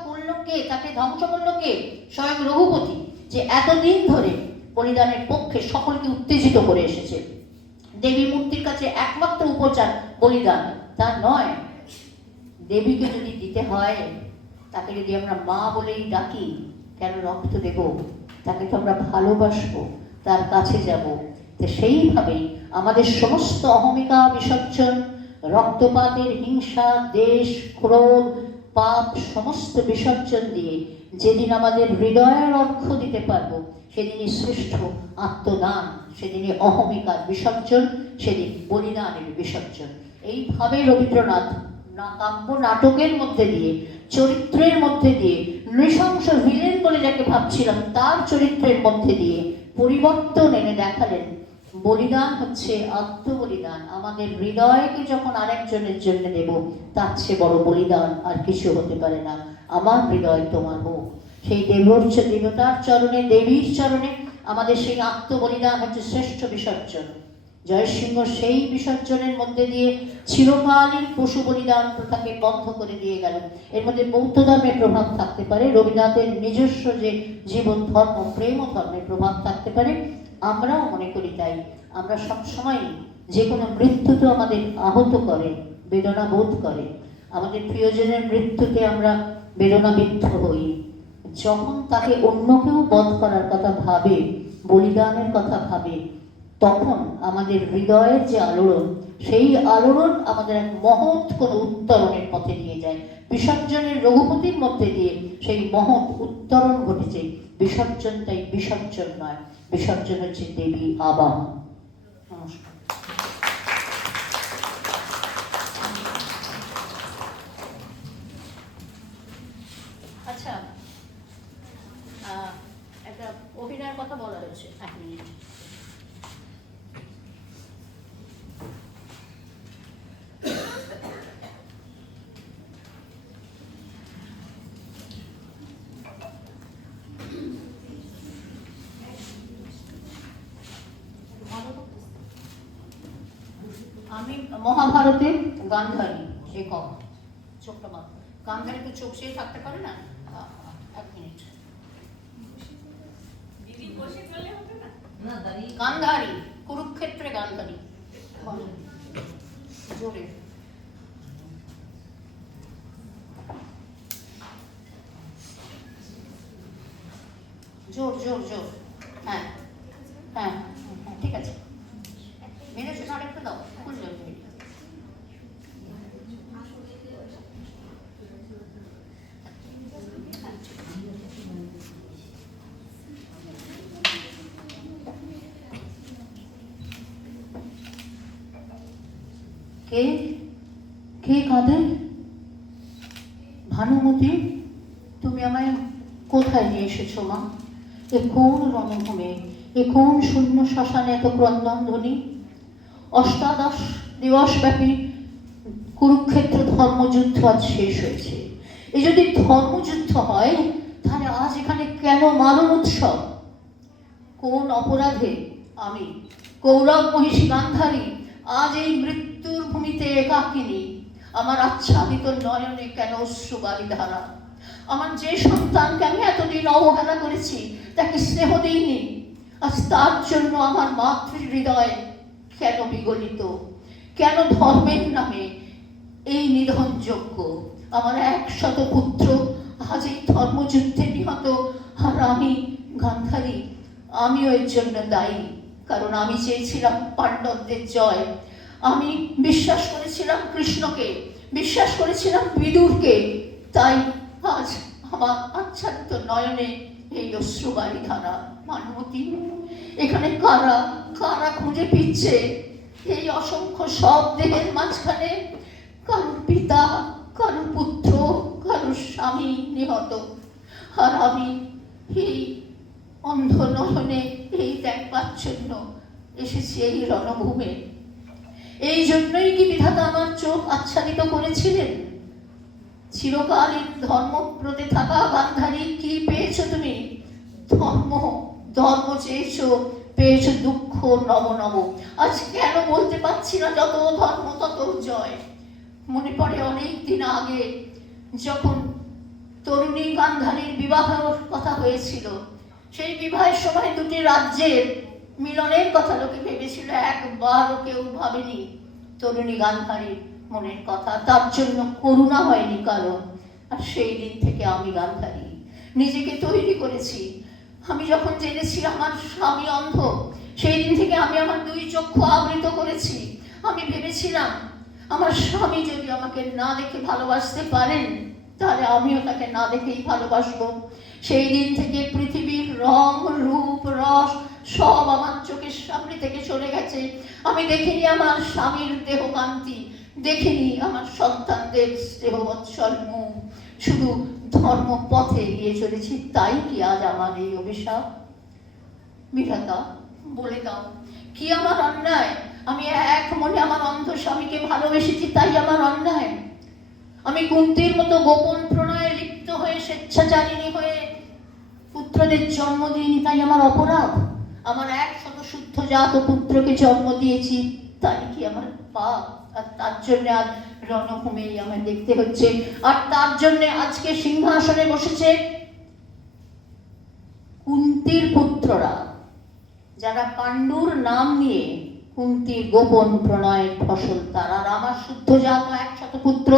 করলো কে? তাকে ধ্বংস করলো কে? স্বয়ং রঘুপতি, যে এতদিন ধরে বলিদানের পক্ষে সকলকে উত্তেজিত করে এসেছে। দেবী মূর্তির কাছে একমাত্র উপচার বলিদান, তা নয়। দেবীকে যদি দিতে হয়, তাকে যদি আমরা মা বলেই ডাকি, কেন রক্ত দেব? তাকে তো আমরা ভালোবাসবো, তার কাছে যাব। তো সেইভাবেই আমাদের সমস্ত অহমিকা বিসর্জন, রক্তপাতের হিংসা, দেশ, ক্রোধ, পাপ সমস্ত বিসর্জন দিয়ে যেদিন আমাদের হৃদয়ের অর্ঘ দিতে পারবো, সেদিনই শ্রেষ্ঠ আত্মদান, সেদিনই অহমিকার বিসর্জন, সেদিন বলিদানের বিসর্জন। এইভাবে রবীন্দ্রনাথ কাব্য নাটকের মধ্যে দিয়ে, চরিত্রের মধ্যে দিয়ে, নৃশংস ভিলেন বলে যাকে ভাবছিলাম তার চরিত্রের মধ্যে দিয়ে পরিবর্তন এনে দেখালেন বলিদান হচ্ছে আত্মবলিদান। আমাদের হৃদয়কে যখন আরেকজনের জন্য দেব, তার চেয়ে বড় বলিদান আর কিছু হতে পারে না। আমার হৃদয় তোমার হোক, সেই দেবতার চরণে, দেবীর চরণে আমাদের সেই আত্মবলিদান হচ্ছে শ্রেষ্ঠ বিসর্জন। জয়সিংহ সেই বিসর্জনের মধ্যে দিয়ে চিরকালীন পশু বলিদান প্রথাকে বন্ধ করে দিয়ে গেল। এর মধ্যে বৌদ্ধ ধর্মের প্রভাব থাকতে পারে, রবীন্দ্রনাথের নিজস্ব যে জীবন ধর্ম, প্রেম ধর্মের প্রভাব থাকতে পারে। আমরাও মনে করি তাই। আমরা সবসময় যে কোনো মৃত্যু তো আমাদের আহত করে, বেদনা বোধ করে। আমাদের প্রিয়জনের মৃত্যুতে আমরা বেদনাবিদ্ধ হই। যখন তাকে অন্য কেউ বধ করার কথা ভাবে, বলিদানের কথা ভাবে, তখন আমাদের হৃদয়ের যে আলোড়ন, সেই আলোড়ন আমাদের এক মহৎ কোনো উত্তরণের পথে নিয়ে যায়। বিসর্জনের রঘুপতির মধ্যে দিয়ে সেই মহৎ উত্তরণ ঘটেছে। বিসর্জন তাই বিসর্জন নয়, বিসর্জন হচ্ছে দেবী আবাহন। নমস্কার। আচ্ছা, একটা অভিনয়ের কথা বলা হয়েছে, 1 মিনিট। আমি মহাভারতের গান্ধারী একক, চোখটা মাত্র। গান্ধারী তো চোখ চেয়ে থাকতে পারে না। 1 মিনিট। গান্ধারী, কুরুক্ষেত্রে গান্ধারী, জোরে। জোর জোর জোর। হ্যাঁ হ্যাঁ হ্যাঁ, ঠিক আছে। মেরেছো, আরেকটু দাও, ফুল যাবে। কে কে কাঁদে? ভানুমতি, তুমি আমায় কোথায় নিয়ে এসেছো মা? এ কোন রণভূমে, এ কোন শূন্য শ্মশানে এত ক্রন্দন ধ্বনি? অষ্টাদশ দিবসব্যাপী কুরুক্ষেত্র ধর্মযুদ্ধ আজ শেষ হয়েছে। এ যদি ধর্মযুদ্ধ হয়, তাহলে আজ এখানে কেন মারণ উৎসব? কোন অপরাধে আমি, কৌরব মহিষী গান্ধারী, আজ এই মৃত্যুর ভূমিতে একাকিনী? আমার আচ্ছাদিত নয়নে কেন অশ্রুবালি ধারা? আমার যে সন্তানকে আমি এতদিন অবহেলা করেছি, তাকে স্নেহ দিইনি, আজ তার জন্য আমার মাতৃ হৃদয় কেন বিগলিত? কেন ধর্মের নামে এই নিধন যোগ্য? আমার 100 পুত্র আজ এই ধর্মযুদ্ধে নিহত, আর আমি গান্ধারী, আমিও এর জন্য দায়ী। কারণ আমি চেয়েছিলাম পাণ্ডবদের জয়। আমি বিশ্বাস করেছিলাম কৃষ্ণকে, বিশ্বাস করেছিলাম বিদুরকে। তাই আজ আমার আচ্ছাদিত নয়নে এই অশ্রুবাড়ি ধারা। মানবতী, এখানে কারা কারা খুঁজে ফিরছে এই অসংখ্য সব দেহের মাঝখানে? কারোর পিতা, কারোর পুত্র, কারোর স্বামী নিহত, আর আমি এই অন্ধ নয়নে এই দেখবার জন্য এসেছি এই রণভূমে। এই জন্যই কি বিধাতা আমার চোখ আচ্ছাদিত করেছিলেন? চিরকালীন ধর্মব্রতে থাকা গান্ধারী, কি পেয়েছো তুমি? ধর্ম, ধর্ম চেয়েছো, পেয়েছো দুঃখ নব নব। আজ কেন বলতে পারছি না যত ধর্ম তত জয়? মনে পড়ে অনেক দিন আগে যখন তরুণী গান্ধারীর বিবাহের কথা হয়েছিল। সেই বিবাহের সময় দুটি রাজ্যের মিলনের কথা লোকে ভেবেছিল, একবারও কেউ ভাবেনি তরুণী গান্ধারীর মনের কথা। তার জন্য করুণা হয়নি কারো। আর সেই দিন থেকে আমি গান্ধারী নিজেকে তৈরি করেছি। আমি যখন জেনেছি আমার স্বামী অন্ধ, সেই দিন থেকে আমি আমার 2 চক্ষু আবৃত করেছি। আমি ভেবেছিলাম আমার স্বামী যদি আমাকে না দেখে ভালোবাসতে পারেন, তাহলে আমিও তাকে না দেখেই ভালোবাসবো। সেই দিন থেকে পৃথিবীর রং, রূপ, রস সব আমার চোখের সামনে থেকে চলে গেছে। আমি দেখিনি আমার স্বামীর দেহকান্তি, দেখিনি আমার সন্তানদের স্নেহবৎসল মুখ। শুধু ধর্ম পথে এগিয়ে চলেছি। তাই কি আজ আমার এই অভিশাপ? বিধাতা, বলে দাও, কি আমার অন্যায়? আমি এক মনে আমার অন্ধ স্বামীকে ভালোবেসেছি, তাই আমার অন্যায়? আমি কুন্তির মতো গোপন প্রণয়ে লিপ্ত হয়ে স্বেচ্ছাচারিণী হয়ে পুত্রদের জন্ম দিইনি, তাই আমার অপরাধ? আমার 100 শুদ্ধ জাত পুত্রকে জন্ম দিয়েছি, তাই কি আমার পাপ? আর তার জন্য আজ রণভূমে আমায় দেখতে হচ্ছে। আর তার জন্য আজকে সিংহাসনে বসেছে কুন্তির পুত্ররা, যারা পাণ্ডুর নাম নিয়ে কুন্তির গোপন প্রণয়ের ফসল তারা। আর আমার শুদ্ধজাত 100 পুত্র,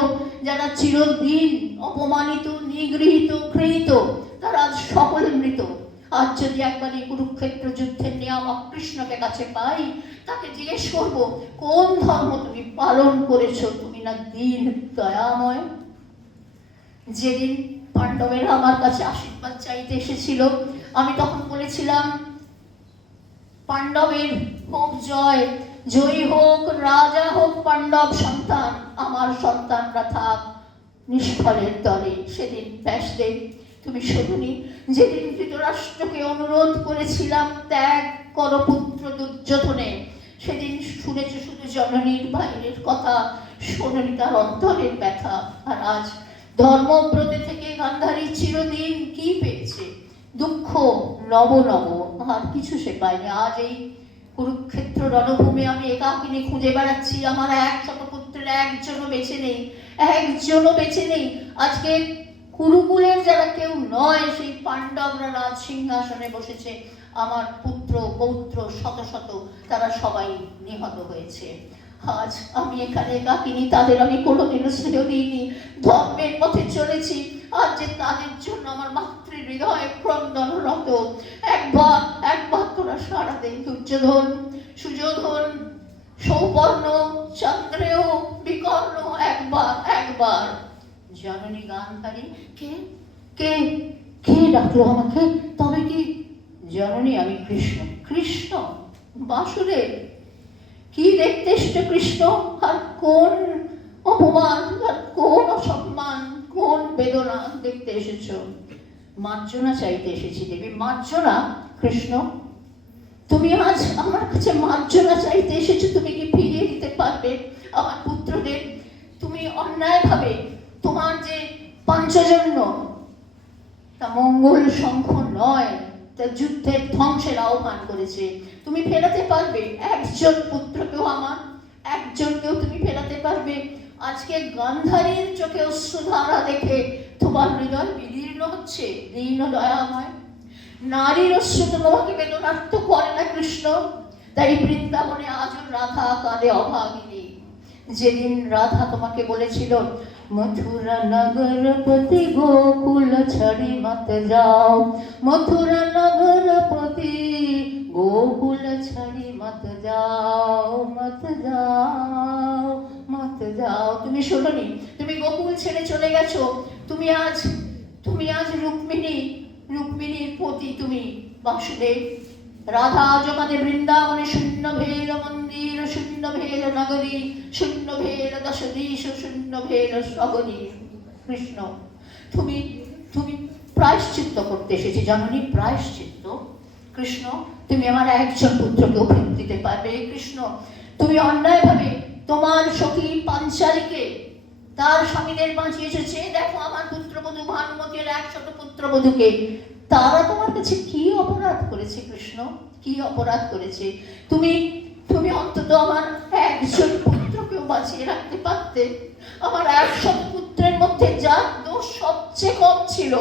যারা চিরদিন অপমানিত, নিগৃহীত, ঘৃণিত, তারা আজ সকলে মৃত। আজ যদি একবার এই কুরুক্ষেত্র যুদ্ধের নিয়ামক কৃষ্ণকে কাছে পাই, তাকে জিজ্ঞেস করব, কোন ধর্ম তুমি পালন করেছো? তুমি না দীন দয়াময়। যেদিন পাণ্ডবেরা আমার কাছে আশীর্বাদ চাইতে এসেছিল, আমি তখন বলেছিলাম, পাণ্ডবের হোক জয়, জয়ী হোক, রাজা হোক পাণ্ডব সন্তান, আমার সন্তানরা থাক নিষ্ফলের দলে। সেদিন ব্যাসদেব, তুমি শোনোনি? যেদিন ধৃতরাষ্ট্রকে অনুরোধ করেছিলাম ত্যাগ করো পুত্র দুর্যোধনে, সেদিন শুনেছ শুধু জননীর বাইরের কথা, শোনোনি তার অন্তরের ব্যথা। আর আজ ধর্মব্রতে থেকে গান্ধারী চিরদিন কি পেয়েছে? দুঃখ নব নব, আর কিছু সে পায়নি। আজ এই কুরুক্ষেত্র রণভূমে আমি একাকিনী খুঁজে বেড়াচ্ছি, আমার 100 পুত্রের একজনও বেঁচে নেই, একজনও বেঁচে নেই। আজকে কুরুকুলের যারা কেউ নয়, সেই পাণ্ডবরা রাজ সিংহাসনে বসেছে, আমার পুত্র পৌত্র শত শত, তারা সবাই নিহত হয়েছে। আজ আমি এখানে একাকিনী, তাদের আমি কোনোদিনও স্নেহ দিইনি, ধর্মের পথে চলেছি। আজ যে তাদের জন্য আমার মাতৃ হৃদয় ক্রন্দনরত। একবার তোরা সারা দে দুর্যোধন, সুযোধন, সৌপর্ণ, চন্দ্রেয়, বিকর্ণ, একবার। জননী গান্ধারী, কে কে কে ডাকলো আমাকে? তবে কি? জননী, আমি কৃষ্ণ। কৃষ্ণ? বাসুদেব? কি দেখতে এসেছো কৃষ্ণ? আর কোন অপমান, আর কোন অসম্মান, কোন বেদনা দেখতে এসেছো? মার্জনা চাইতে এসেছি দেবী। মার্জনা? কৃষ্ণ, তুমি আজ আমার কাছে মার্জনা চাইতে এসেছো? তুমি কি ফিরিয়ে দিতে পারবে আমার পুত্রদের? তুমি অন্যায়ভাবে তোমার যে পাঞ্চজন্য, তা মঙ্গল শঙ্খ নয়, তা যুদ্ধের ধ্বংসের আহ্বান করেছে। তুমি ফেরাতে পারবে একজন পুত্রকেও? আমার একজনকেও তুমি ফেরাতে পারবে? আজকে গান্ধারীর চোখে অশ্রুধারা দেখে তোমার হৃদয় বিদীর্ণ হচ্ছে। দীন দয়াময়, নারীর অশ্রু তো তোমাকে বেদনার্থ করে না কৃষ্ণ। তাই বৃন্দাবনে আজও রাধা কাঁদে অভাগিনী। যেদিন রাধা তোমাকে বলেছিল, মথুরা নগরপতি গোকুল ছাড়ি মত যাও, মথুরা নগরপতি গোকুল ছাড়ি মত যাও, মত যাও, মত যাও। তুমি শোনোনি? তুমি গোকুল ছেড়ে চলে গেছো। তুমি আজ রুক্মিণীর পতি তুমি বাসুদেব। রাধা আজ আমাদের বৃন্দাবনে শূন্য ভেল মন্দির, শূন্য ভেল নগরী, শূন্য ভেল দশদিশ, শূন্য ভেল সগরী। কৃষ্ণ, তুমি প্রায়শ্চিত্ত করতে এসেছি জননী, প্রায়শ্চিত্ত। কৃষ্ণ, তুমি আমার একজন পুত্রকেও ফেরত দিতে পারবে? কৃষ্ণ, তুমি অন্যায়ভাবে তোমার সখী পাঞ্চালীকে তার স্বামীদের বাঁচিয়েছো। দেখো আমার পুত্রবধূ ভানুমতির 100 পুত্রবধূকে, তারা তোমার কাছে কি অপরাধ করেছে কৃষ্ণ? কি অপরাধ করেছে? তুমি অন্তত আমার একজন পুত্রকেও বাঁচিয়ে রাখতে পারতে। আমার 100 পুত্রের মধ্যে যার দোষ সবচেয়ে কম ছিল,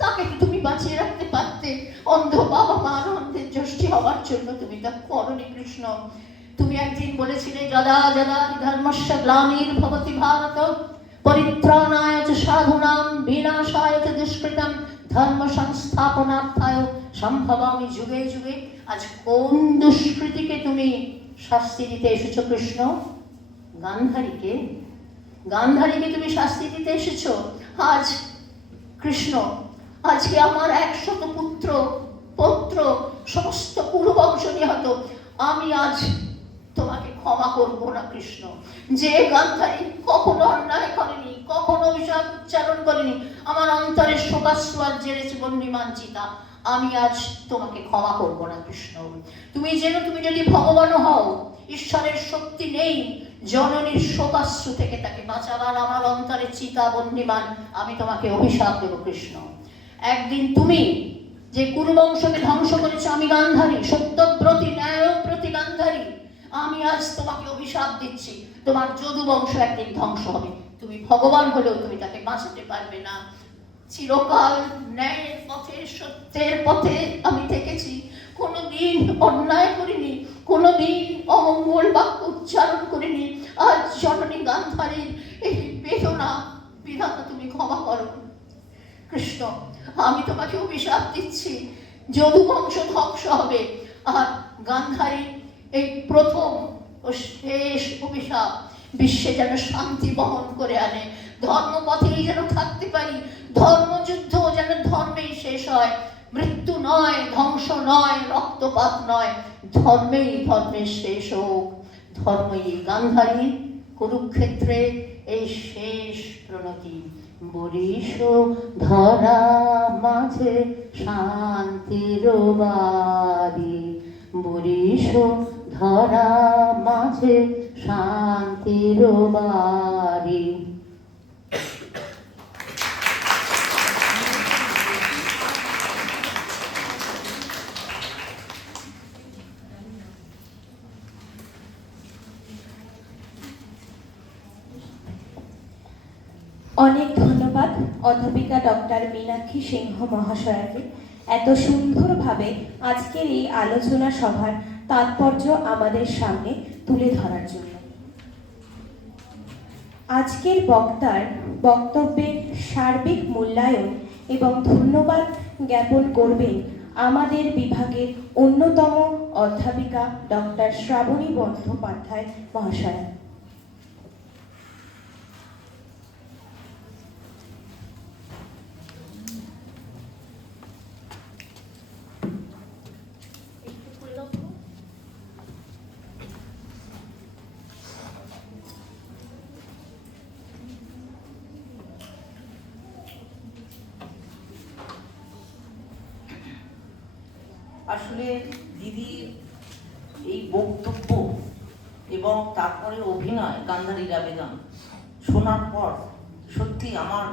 তাকে তুমি বাঁচিয়ে রাখতে পারতে। অন্ধ বাবা মার অন্ধের যষ্টি হওয়ার জন্য তুমি তা করনি কৃষ্ণ। তুমি একদিন বলেছিলে, যদা যদা ধর্মস্য গ্লানির্ভবতি ভারত, পরিত্রাণায় চ সাধুনাং, বিনাশায় চ দুষ্কৃতম, ধর্ম সংস্থাপনার্থায় সম্ভবামি যুগে যুগে। আজ কোন দুষ্কৃতিকে তুমি শাস্তি দিতে এসেছো কৃষ্ণ? গান্ধারীকে তুমি শাস্তি দিতে এসেছো। আজ কৃষ্ণ, আজকে আমার 100 পৌত্র সমস্ত কুরুবংশ নিহত। আমি আজ তোমাকে ক্ষমা করব না কৃষ্ণ। যে গান্ধারী কখনো অন্যায় করেনি, কখনো অভিশাপ উচ্চারণ করেনি, আমার অন্তরের শোকাশ্রু আজ জেরেছে বন্যিমাঞ্চিতা, আমি আজ তোমাকে ক্ষমা করব না কৃষ্ণ। তুমি যদি ভগবানও হও, ঈশ্বরের শক্তি নেই জননীর শোকাশ্রু থেকে তাকে বাঁচাবার। আমার অন্তরের চিতা বন্যিমান, আমি তোমাকে অভিশাপ দেব কৃষ্ণ। একদিন তুমি যে কুরুবংশকে ধ্বংস করেছো, আমি গান্ধারী, সত্যব্রতী ন্যায়ব্রতী গান্ধারী, আমি আজ তোমাকে অভিশাপ দিচ্ছি, তোমার যদু বংশ একদিন ধ্বংস হবে। তুমি ভগবান হলেও তুমি তাকে বাঁচাতে পারবে না। চিরকাল ন্যায়ের পথে, সত্যের পথে আমি থেকেছি, কোনোদিন অন্যায় করিনি, কোনোদিন অমঙ্গল বাক্য উচ্চারণ করিনি। আজ জননী গান্ধারীর এই বেদনা বিধাতা তুমি ক্ষমা করো কৃষ্ণ। আমি তোমাকে অভিশাপ দিচ্ছি, যদুবংশ ধ্বংস হবে। আর গান্ধারীর এই প্রথম ও শেষ অভিশাপ বিশ্বে যেন শান্তি বহন করে আনে, ধর্মপথেই যেন থাকতে পারি, ধর্মযুদ্ধ যেন ধর্মেই শেষ হয়, মৃত্যু নয়, ধ্বংস নয়, রক্তপাত নয়, ধর্মেই ধর্মের শেষ হোক। ধর্মই গান্ধারী কুরুক্ষেত্রে এই শেষ প্রণতি। বরিশ ধরা মাঝে শান্তির বাড়ি, বরিশ ধরা মাঝে শান্তির বাড়ি। অনেক ধন্যবাদ অধ্যাপিকা ডক্টর মীনাক্ষী সিংহ মহাশয়াকে এত সুন্দরভাবে আজকের এই আলোচনা সভার তাৎপর্য আমাদের সামনে তুলে ধরার জন্য। আজকের বক্তার বক্তব্যের সার্বিক মূল্যায়ন এবং ধন্যবাদ জ্ঞাপন করবেন আমাদের বিভাগের অন্যতম অধ্যাপিকা ডক্টর শ্রাবণী বন্দ্যোপাধ্যায় মহাশয়া। আসলে দিদির এই বক্তব্য এবং তারপরে অভিনয় গান্ধারীর আবেদন শোনার পর সত্যি আমার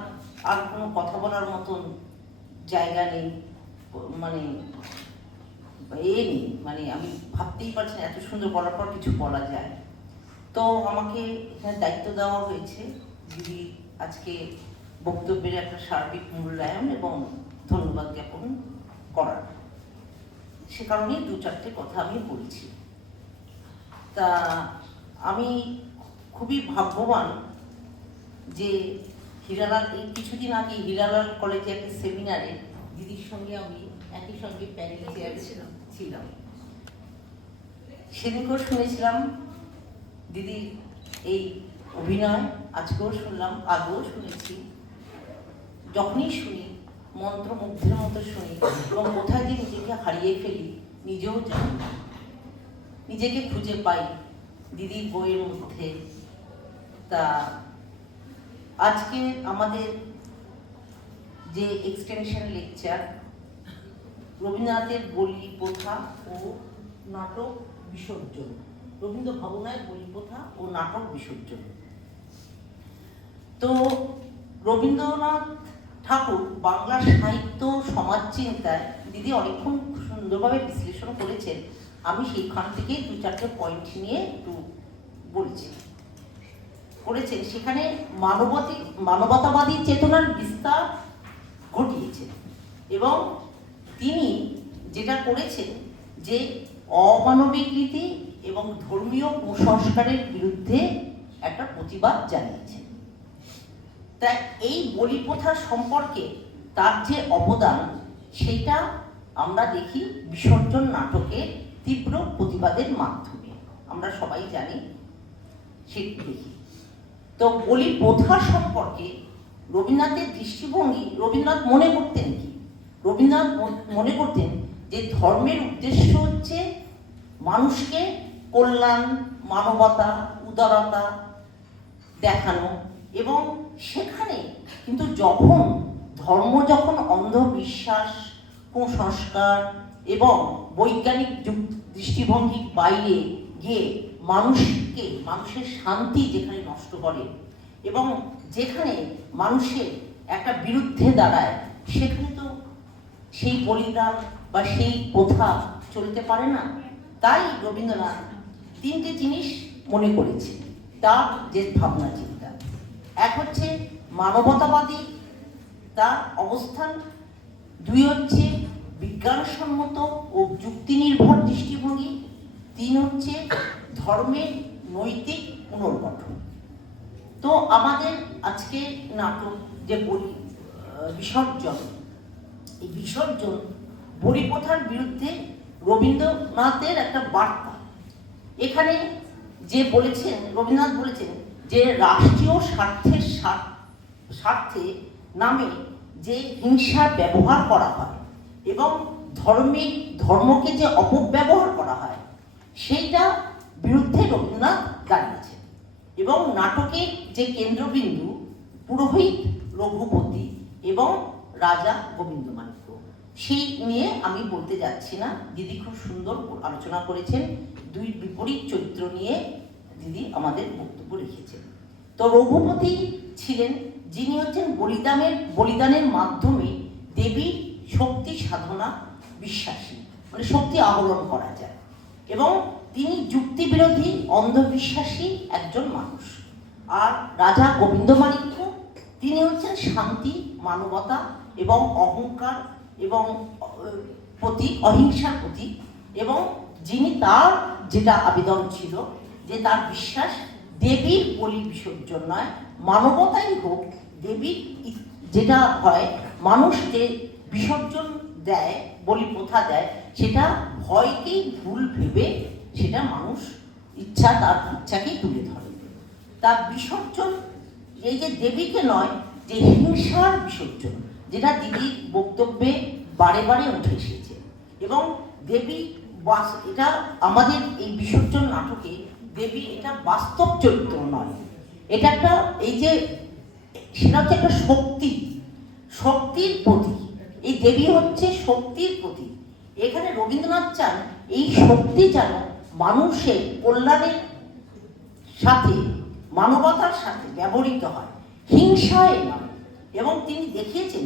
আর কোনো কথা বলার মতন জায়গা নেই, মানে নেই, মানে আমি ভাবতেই পারছি না এত সুন্দর বলার পর কিছু বলা যায়। তো আমাকে এখানে দায়িত্ব দেওয়া হয়েছে দিদি আজকে বক্তব্যের একটা সার্বিক মূল্যায়ন এবং ধন্যবাদ জ্ঞাপন করার। সে কারণেই দু চারটে কথা আমি বলছি। তা আমি খুবই ভাগ্যবান যে হীরালাল এই কিছুদিন আগে হীরালাল কলেজে একটা সেমিনারে দিদির সঙ্গে আমি একই সঙ্গে প্যানেল চেয়ারে ছিলাম। সেদিনকেও শুনেছিলাম দিদির এই অভিনয়, আজকেও শুনলাম, আগেও শুনেছি। যখনই শুনি মন্ত্রমুগ্ধের মতো শুনি এবং কোথায় যে নিজেকে হারিয়ে ফেলি নিজেও জানি, নিজেকে খুঁজে পাই দিদির বইয়ের মধ্যে। তা আজকে আমাদের যে এক্সটেনশন লেকচার রবীন্দ্রনাথের বলি প্রথা ও নাটক বিসর্জন, রবীন্দ্র ভাবনায় বলি প্রথা ও নাটক বিসর্জন। তো রবীন্দ্রনাথ ঠাকুর বাংলা সাহিত্য সমাজ চিন্তায় দিদি অনেকক্ষণ সুন্দরভাবে বিশ্লেষণ করেছেন। আমি সেইখান থেকে দু চারটে পয়েন্ট নিয়ে একটু বলছি। করেছেন সেখানে মানবতাবাদী চেতনার বিস্তার ঘটিয়েছেন এবং তিনি যেটা করেছেন যে অমানবিক রীতি এবং ধর্মীয় কুসংস্কারের বিরুদ্ধে একটা প্রতিবাদ জানিয়েছেন। তাই এই বলি প্রথা সম্পর্কে তার যে অবদান সেটা আমরা দেখি বিসর্জন নাটকের তীব্র প্রতিবাদের মাধ্যমে, আমরা সবাই জানি সেটি দেখি। তো বলি প্রথা সম্পর্কে রবীন্দ্রনাথের দৃষ্টিভঙ্গি, রবীন্দ্রনাথ মনে করতেন কি? রবীন্দ্রনাথ মনে করতেন যে ধর্মের উদ্দেশ্য হচ্ছে মানুষকে কল্যাণ, মানবতা, উদারতা দেখানো এবং সেখানে কিন্তু যখন অন্ধবিশ্বাস, কুসংস্কার এবং বৈজ্ঞানিক দৃষ্টিভঙ্গির বাইরে গিয়ে মানুষের শান্তি যেখানে নষ্ট করে এবং যেখানে মানুষের একটা বিরুদ্ধে দাঁড়ায়, সেখানে তো সেই বলিদান বা সেই প্রথা চলতে পারে না। তাই রবীন্দ্রনাথ তিনটে জিনিস মনে করেছে তার যে ভাবনা চিন্তা। এক হচ্ছে মানবতাবাদী তার অবস্থান, দুই হচ্ছে বিজ্ঞানসম্মত ও যুক্তি নির্ভর দৃষ্টিভঙ্গি, তিন হচ্ছে ধর্মের নৈতিক পুনর্গঠন। তো আমাদের আজকে নাটক যে বলি বিসর্জন, এই বিসর্জন বলি প্রথার বিরুদ্ধে রবীন্দ্রনাথের একটা বার্তা। এখানে যে বলেছেন, রবীন্দ্রনাথ বলেছেন যে রাষ্ট্রীয় স্বার্থে নামে যে হিংসার ব্যবহার করা হয় এবং ধর্মকে যে অপব্যবহার করা হয় সেইটা বিরুদ্ধে রবীন্দ্রনাথ দাঁড়িয়েছেন। এবং নাটকের যে কেন্দ্রবিন্দু পুরোহিত রঘুপতি এবং রাজা গোবিন্দমাণিক্য, সেই নিয়ে আমি বলতে যাচ্ছি না। দিদি খুব সুন্দর আলোচনা করেছেন, দুই বিপরীত চরিত্র নিয়ে দিদি আমাদের বক্তব্য রেখেছেন। তো রঘুপতি ছিলেন যিনি হচ্ছেন বলিদানের মাধ্যমে দেবীর শক্তি সাধনা বিশ্বাসী, মানে শক্তি আহরণ করা যায়, এবং তিনি যুক্তিবিরোধী অন্ধবিশ্বাসী একজন মানুষ। আর রাজা গোবিন্দমাণিক্য তিনি হচ্ছেন শান্তি, মানবতা এবং অহংকার এবং অহিংসার প্রতীক, এবং যিনি তার যেটা আবেদন ছিল যে তার বিশ্বাস দেবীর বলি বিসর্জন নয়, মানবতাই হোক। দেবীর যেটা হয়, মানুষ যে বিসর্জন দেয়, বলি প্রথা দেয়, সেটা ভয়কেই ভুল ভেবে সেটা মানুষ তার ইচ্ছাকেই তুলে ধরে। তার বিসর্জন এই যে দেবীকে নয়, যে হিংসার বিসর্জন, যেটা দিদির বক্তব্যে বারে বারে উঠে এসেছে। এবং দেবী এটা আমাদের এই বিসর্জন নাটকে দেবী এটা বাস্তব চরিত্র নয়, এটা একটা এই যে সেটা হচ্ছে একটা শক্তির প্রতীক। এই দেবী হচ্ছে শক্তির প্রতীক। এখানে রবীন্দ্রনাথ চান এই শক্তি যেন মানুষের কল্যাণের সাথে, মানবতার সাথে ব্যবহৃত হয়, হিংসায় নয়। এবং তিনি দেখিয়েছেন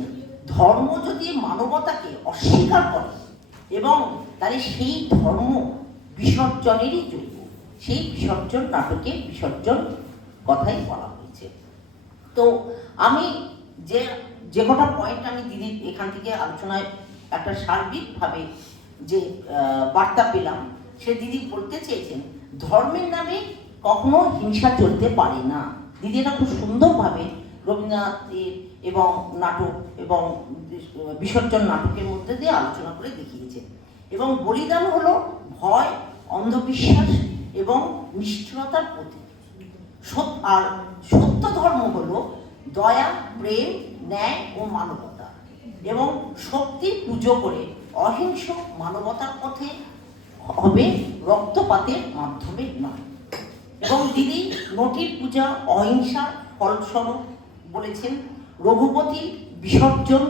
ধর্ম যদি মানবতাকে অস্বীকার করে এবং তাহলে সেই ধর্ম বিসর্জনেরই যোগ্য। সেই বিসর্জন নাটকে বিসর্জন কথাই বলা হয়েছে। তো আমি যে কটা পয়েন্ট আমি দিদির এখান থেকে আলোচনায় একটা সার্বিকভাবে যে বার্তা পেলাম, সে দিদি বলতে চেয়েছেন ধর্মের নামে কখনো হিংসা চলতে পারে না। দিদি এটা খুব সুন্দরভাবে রবীন্দ্রনাথের এবং নাটক এবং বিসর্জন নাটকের মধ্যে দিয়ে আলোচনা করে দেখিয়েছেন। এবং বলিদান হলো ভয়, অন্ধবিশ্বাস এবং নিষ্ঠুরতার প্রতীক। আর সত্য ধর্ম হলো দয়া, প্রেম, ন্যায় ও মানবতা। এবং শক্তি পুজো করে অহিংস মানবতার পথে হবে, রক্তপাতের মাধ্যমে নয়। এবং দিদি নটির পূজা অহিংসার ফলস্বরূপ বলেছেন। রঘুপতি বিসর্জন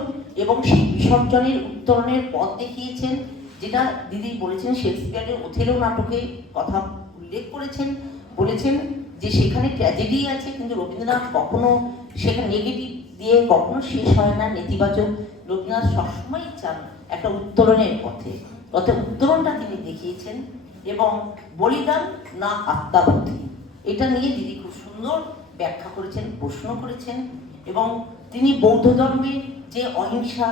এবং সেই বিসর্জনের উত্তরণের পথ দেখিয়েছেন, যেটা দিদি বলেছেন শেক্সপিয়ারের ওথেলো নাটকে কথা উল্লেখ করেছেন। বলেছেন যে সেখানে ট্র্যাজেডি আছে, কিন্তু রবীন্দ্রনাথ কখনো সেখানে নেগেটিভ দিয়ে কখনো শেষ হয় না, নেতিবাচক। রবীন্দ্রনাথ সবসময় চান একটা উত্তরণের পথে, অর্থাৎ উত্তরণটা তিনি দেখিয়েছেন। এবং বলিদান না আত্মাহুতি, এটা নিয়ে দিদি খুব সুন্দর ব্যাখ্যা করেছেন, প্রশ্ন করেছেন। এবং তিনি বৌদ্ধ ধর্মের যে অহিংসা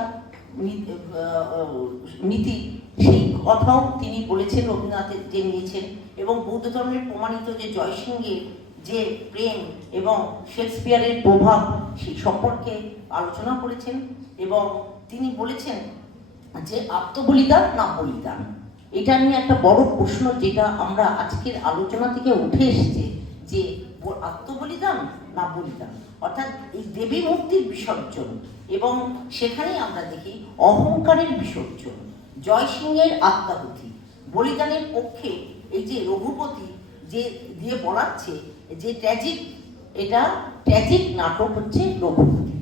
নীতি, সেই কথাও তিনি বলেছেন, রবীন্দ্রনাথের যে নিয়েছেন। এবং বৌদ্ধ ধর্মের প্রমাণিত যে জয়সিংহের যে প্রেম এবং শেক্সপিয়ারের প্রভাব, সেই সম্পর্কে আলোচনা করেছেন। এবং তিনি বলেছেন যে আত্মবলিদান না বলিদান, এটা নিয়ে একটা বড় প্রশ্ন যেটা আমরা আজকের আলোচনা থেকে উঠে এসেছে, যে আত্মবলিদান না বলিদান, অর্থাৎ এই দেবী মূর্তির বিসর্জন। এবং সেখানেই আমরা দেখি অহংকারের বিসর্জন, জয়সিংহের আত্মাহুতি। বলিদানের পক্ষে এই যে রঘুপতি যে দিয়ে বলাচ্ছে যে ট্র্যাজিক, এটা ট্র্যাজিক নাটক হচ্ছে রঘুপতি।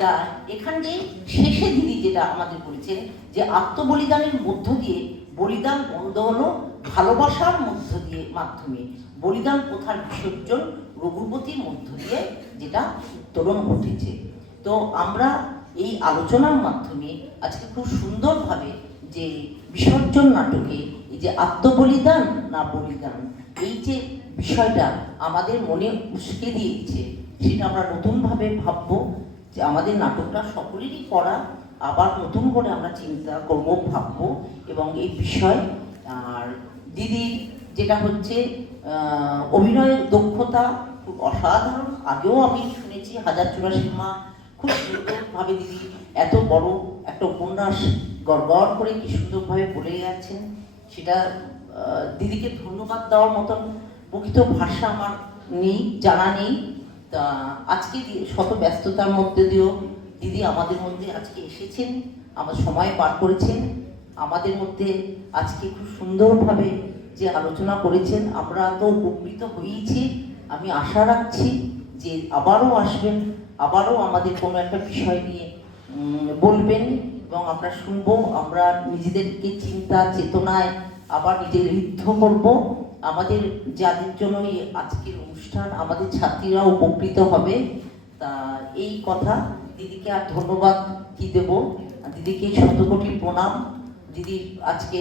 তা এখানে শেষে দিদি যেটা আমাদের বলেছেন যে আত্মবলিদানের মধ্য দিয়ে বলিদান বন্ধ হলো ভালোবাসার মাধ্যমে বলিদান প্রথার বিসর্জন রঘুপতির মধ্য দিয়ে যেটা উত্তরণ ঘটেছে। তো আমরা এই আলোচনার মাধ্যমে আজকে খুব সুন্দরভাবে যে বিসর্জন নাটকে এই যে আত্মবলিদান না বলিদান, এই যে বিষয়টা আমাদের মনে উস্কে দিয়েছে, সেটা আমরা নতুনভাবে ভাববো যে আমাদের নাটকটা সকলেরই পড়া, আবার নতুন করে আমরা চিন্তা করব, ভাববো। এবং এই বিষয় আর দিদির যেটা হচ্ছে অভিনয়ের দক্ষতা খুব অসাধারণ। আগেও আমি শুনেছি 1084 মা খুব সুন্দরভাবে দিদি এত বড় একটা উপন্যাস গড় করে কি সুন্দরভাবে বলে গেছেন, সেটা দিদিকে ধন্যবাদ দেওয়ার মতন প্রকৃত ভাষা আমার নেই, জানা নেই। তা আজকে শত ব্যস্ততার মধ্যে দিয়েও দিদি আমাদের মধ্যে আজকে এসেছেন, আমার সময় পার করেছেন, আমাদের মধ্যে আজকে খুব সুন্দরভাবে যে আলোচনা করেছেন, আমরা তো উপকৃত হয়েছি। আমি আশা রাখছি যে আবারও আসবেন, আবারও আমাদের কোনো একটা বিষয় নিয়ে বলবেন এবং আমরা শুনবো, আমরা নিজেদেরকে চিন্তা চেতনায় আবার নিজেদের ঋদ্ধ করব। আমাদের যাদের জন্য এই আজকের অনুষ্ঠান, আমাদের ছাত্রীরা উপকৃত হবে। তা এই কথা, দিদিকে আর ধন্যবাদ কি দেব, দিদিকে শতকোটি প্রণাম। দিদি আজকে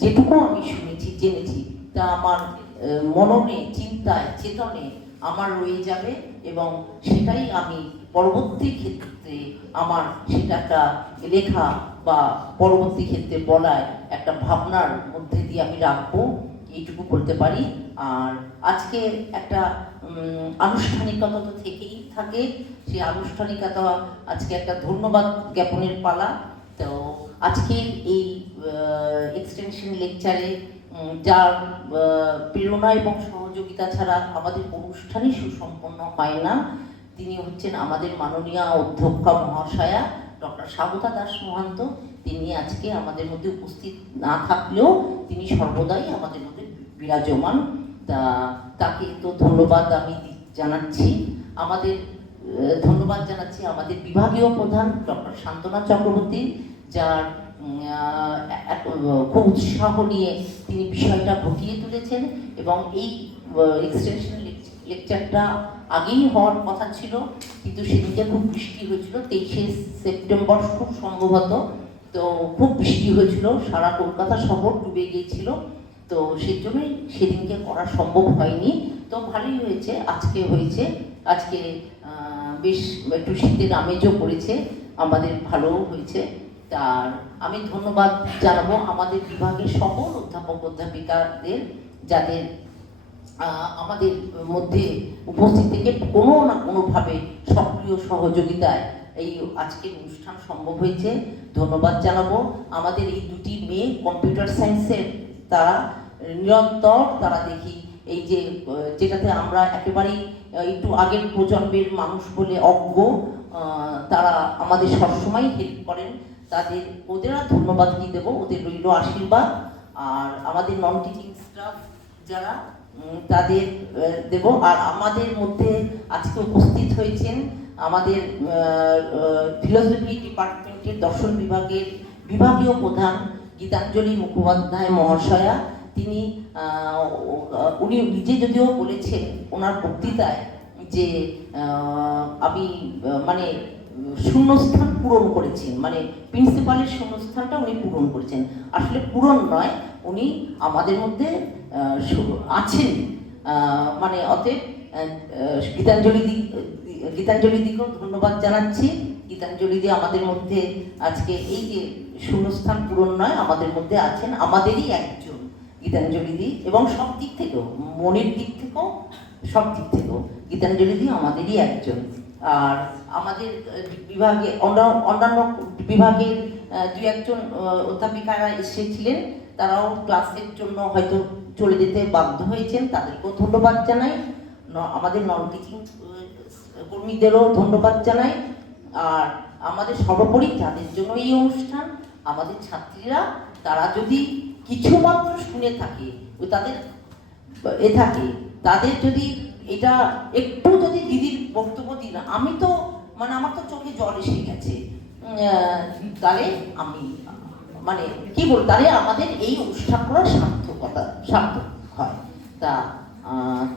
যেটুকু আমি শুনেছি জেনেছি তা আমার মননে, চিন্তায়, চেতনে আমার রয়ে যাবে এবং সেটাই আমি পরবর্তী ক্ষেত্রে আমার সেটা একটা লেখা বা পরবর্তী ক্ষেত্রে বলায় একটা ভাবনার মধ্যে দিয়ে আমি রাখবো, এইটুকু করতে পারি। আর আজকে একটা আনুষ্ঠানিকতা তো থেকেই থাকে, সেই আনুষ্ঠানিকতা আজকে একটা ধন্যবাদ জ্ঞাপনের পালা। তো আজকের এই এক্সটেনশন লেকচারে যার প্রেরণা এবং সহযোগিতা ছাড়া আমাদের অনুষ্ঠানই সুসম্পন্ন হয় না, তিনি হচ্ছেন আমাদের মাননীয় অধ্যক্ষা মহাশয়া ডক্টর স্বাগতা দাস মহান্ত। তিনি আজকে আমাদের মধ্যে উপস্থিত না থাকলেও তিনি সর্বদাই আমাদের মধ্যে বিরাজমান। তাকে তো ধন্যবাদ আমি জানাচ্ছি। আমাদের ধন্যবাদ জানাচ্ছি আমাদের বিভাগীয় প্রধান ডক্টর শান্তনা চক্রবর্তী, যার খুব উৎসাহ নিয়ে তিনি বিষয়টা ঘটিয়ে তুলেছেন এবং এই এক্সটেনশন লেকচারটা আগেই হওয়ার কথা ছিল, কিন্তু সেদিকে খুব বৃষ্টি হয়েছিল, 23শে সেপ্টেম্বর খুব সম্ভবত। তো খুব বৃষ্টি হয়েছিল, সারা কলকাতা শহর ডুবে গিয়েছিল, তো সেই জন্যই সেদিনকে করা সম্ভব হয়নি। তো ভালোই হয়েছে, আজকে হয়েছে। আজকে বেশ একটু শীতের আমেজও পড়েছে, আমাদের ভালোও হয়েছে। আর আমি ধন্যবাদ জানাবো আমাদের বিভাগের সকল অধ্যাপক অধ্যাপিকাদের, যাদের আমাদের মধ্যে উপস্থিত থেকে কোনো না কোনোভাবে সক্রিয় সহযোগিতায় এই আজকের অনুষ্ঠান সম্ভব হয়েছে। ধন্যবাদ জানাবো আমাদের এই দুটি মেয়ে কম্পিউটার সায়েন্সের, তারা নিরন্তর তারা দেখি এই যে যেটাতে আমরা একেবারেই একটু আগের প্রজন্মের মানুষ বলে অজ্ঞ, তারা আমাদের সবসময় হেল্প করেন। ওদের আর ধন্যবাদ কি দেবো, ওদের রইল আশীর্বাদ। আর আমাদের নন টিচিং স্টাফ যারা, তাদের দেব। আর আমাদের মধ্যে আজকে উপস্থিত হয়েছেন আমাদের ফিলোসফি ডিপার্টমেন্টের দর্শন বিভাগের বিভাগীয় প্রধান গীতাঞ্জলি মুখোপাধ্যায় মহাশয়া। উনি নিজে যদিও বলেছেন ওনার বক্তৃতায় যে আমি মানে শূন্যস্থান পূরণ করেছেন, মানে প্রিন্সিপালের শূন্যস্থানটা উনি পূরণ করেছেন। আসলে পূরণ নয়, উনি আমাদের মধ্যে আছেন। মানে অতএব গীতাঞ্জলি দিকেও ধন্যবাদ জানাচ্ছি। গীতাঞ্জলি দি আমাদের মধ্যে আজকে এই যে শূন্যস্থান পূরণ নয়, আমাদের মধ্যে আছেন, আমাদেরই একজন গীতাঞ্জলি দি, এবং সব দিক থেকেও, মনের দিক থেকেও, সব দিক থেকেও গীতাঞ্জলি দি আমাদেরই একজন। আর আমাদের বিভাগে অন্যান্য বিভাগের দু একজন অধ্যাপিকারা এসেছিলেন, তারাও ক্লাসের জন্য হয়তো চলে যেতে বাধ্য হয়েছেন, তাদেরকেও ধন্যবাদ জানাই। আমাদের নন টিচিং কর্মীদেরও ধন্যবাদ জানাই। আর আমাদের সর্বোপরি যাদের জন্য এই অনুষ্ঠান, আমাদের ছাত্রীরা, তারা যদি কিছুমাত্র শুনে থাকে, তাদের থাকে, তাদের যদি এটা একটু যদি দিদির বক্তব্য দিন, আমি তো মানে আমার তো চোখে জল এসে গেছে, তাহলে আমি মানে কি বল, তাহলে আমাদের এই অনুষ্ঠান করার সার্থক হয়। তা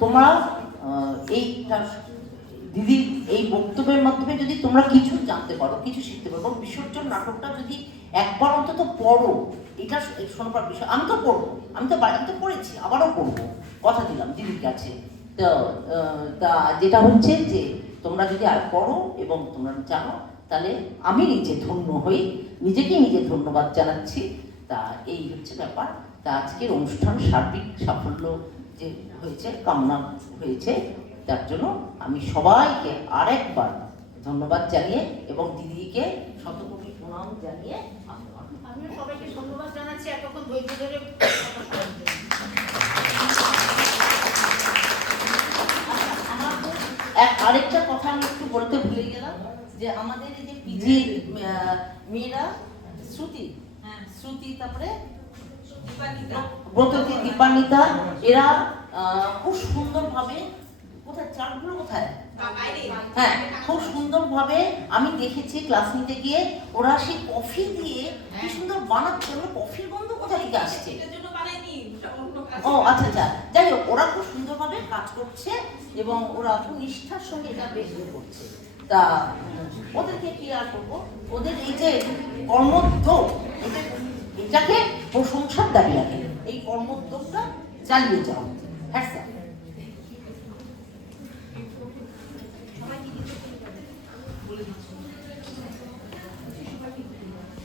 তোমরা এইটা দিদির এই বক্তব্যের মাধ্যমে যদি তোমরা কিছু জানতে পারো, কিছু শিখতে পারো, বিসর্জন নাটকটা যদি একবার অন্তত পড়ো, এটা শোনবার বিষয়। আমি তো পড়বো, আমি তো পড়েছি, আবারও পড়বো, কথা দিলাম দিদির কাছে। তো তা যেটা হচ্ছে যে তোমরা যদি আর পড়ো এবং তোমরা জানো, তাহলে আমি নিজে ধন্য হই, নিজেকেই নিজে ধন্যবাদ জানাচ্ছি। তা এই হচ্ছে ব্যাপার। তা আজকের অনুষ্ঠান সার্বিক সাফল্য যে হয়েছে, কামনা হয়েছে, তার জন্য আমি সবাইকে আরেকবার ধন্যবাদ জানিয়ে এবং দিদিকে শতকোটি প্রণাম জানিয়ে আমিও সবাইকে ধন্যবাদ জানাচ্ছি এতক্ষণ ধৈর্য ধরে কথা শোনার জন্য। আরেকটা কথা আমি একটু বলতে ভুলে গেলাম, যে আমাদের এই যে পিজির মেয়েরা শ্রুতি তারপরে ব্রততী, দীপান্বিতা, এরা খুব সুন্দরভাবে, কোথায় চার্টগুলো কোথায়, হ্যাঁ খুব সুন্দরভাবে আমি দেখেছি ক্লাস নিতে গিয়ে ওরা সেই কফি দিয়ে কি সুন্দর বানাচ্ছে। কফির গন্ধ কোথা থেকে আসছে? ও আচ্ছা আচ্ছা, যাই হোক, ওরা খুব সুন্দরভাবে কাজ করছে এবং ওরা খুব নিষ্ঠার সঙ্গে এটা বের করছে। তা ওদেরকে কি আর করবো, ওদের এই যে কর্মোদ্যোগ, এটাকে প্রশংসার দাবি রাখে, এই কর্মোদ্যোগটা চালিয়ে যাওয়া। হ্যাঁ স্যার।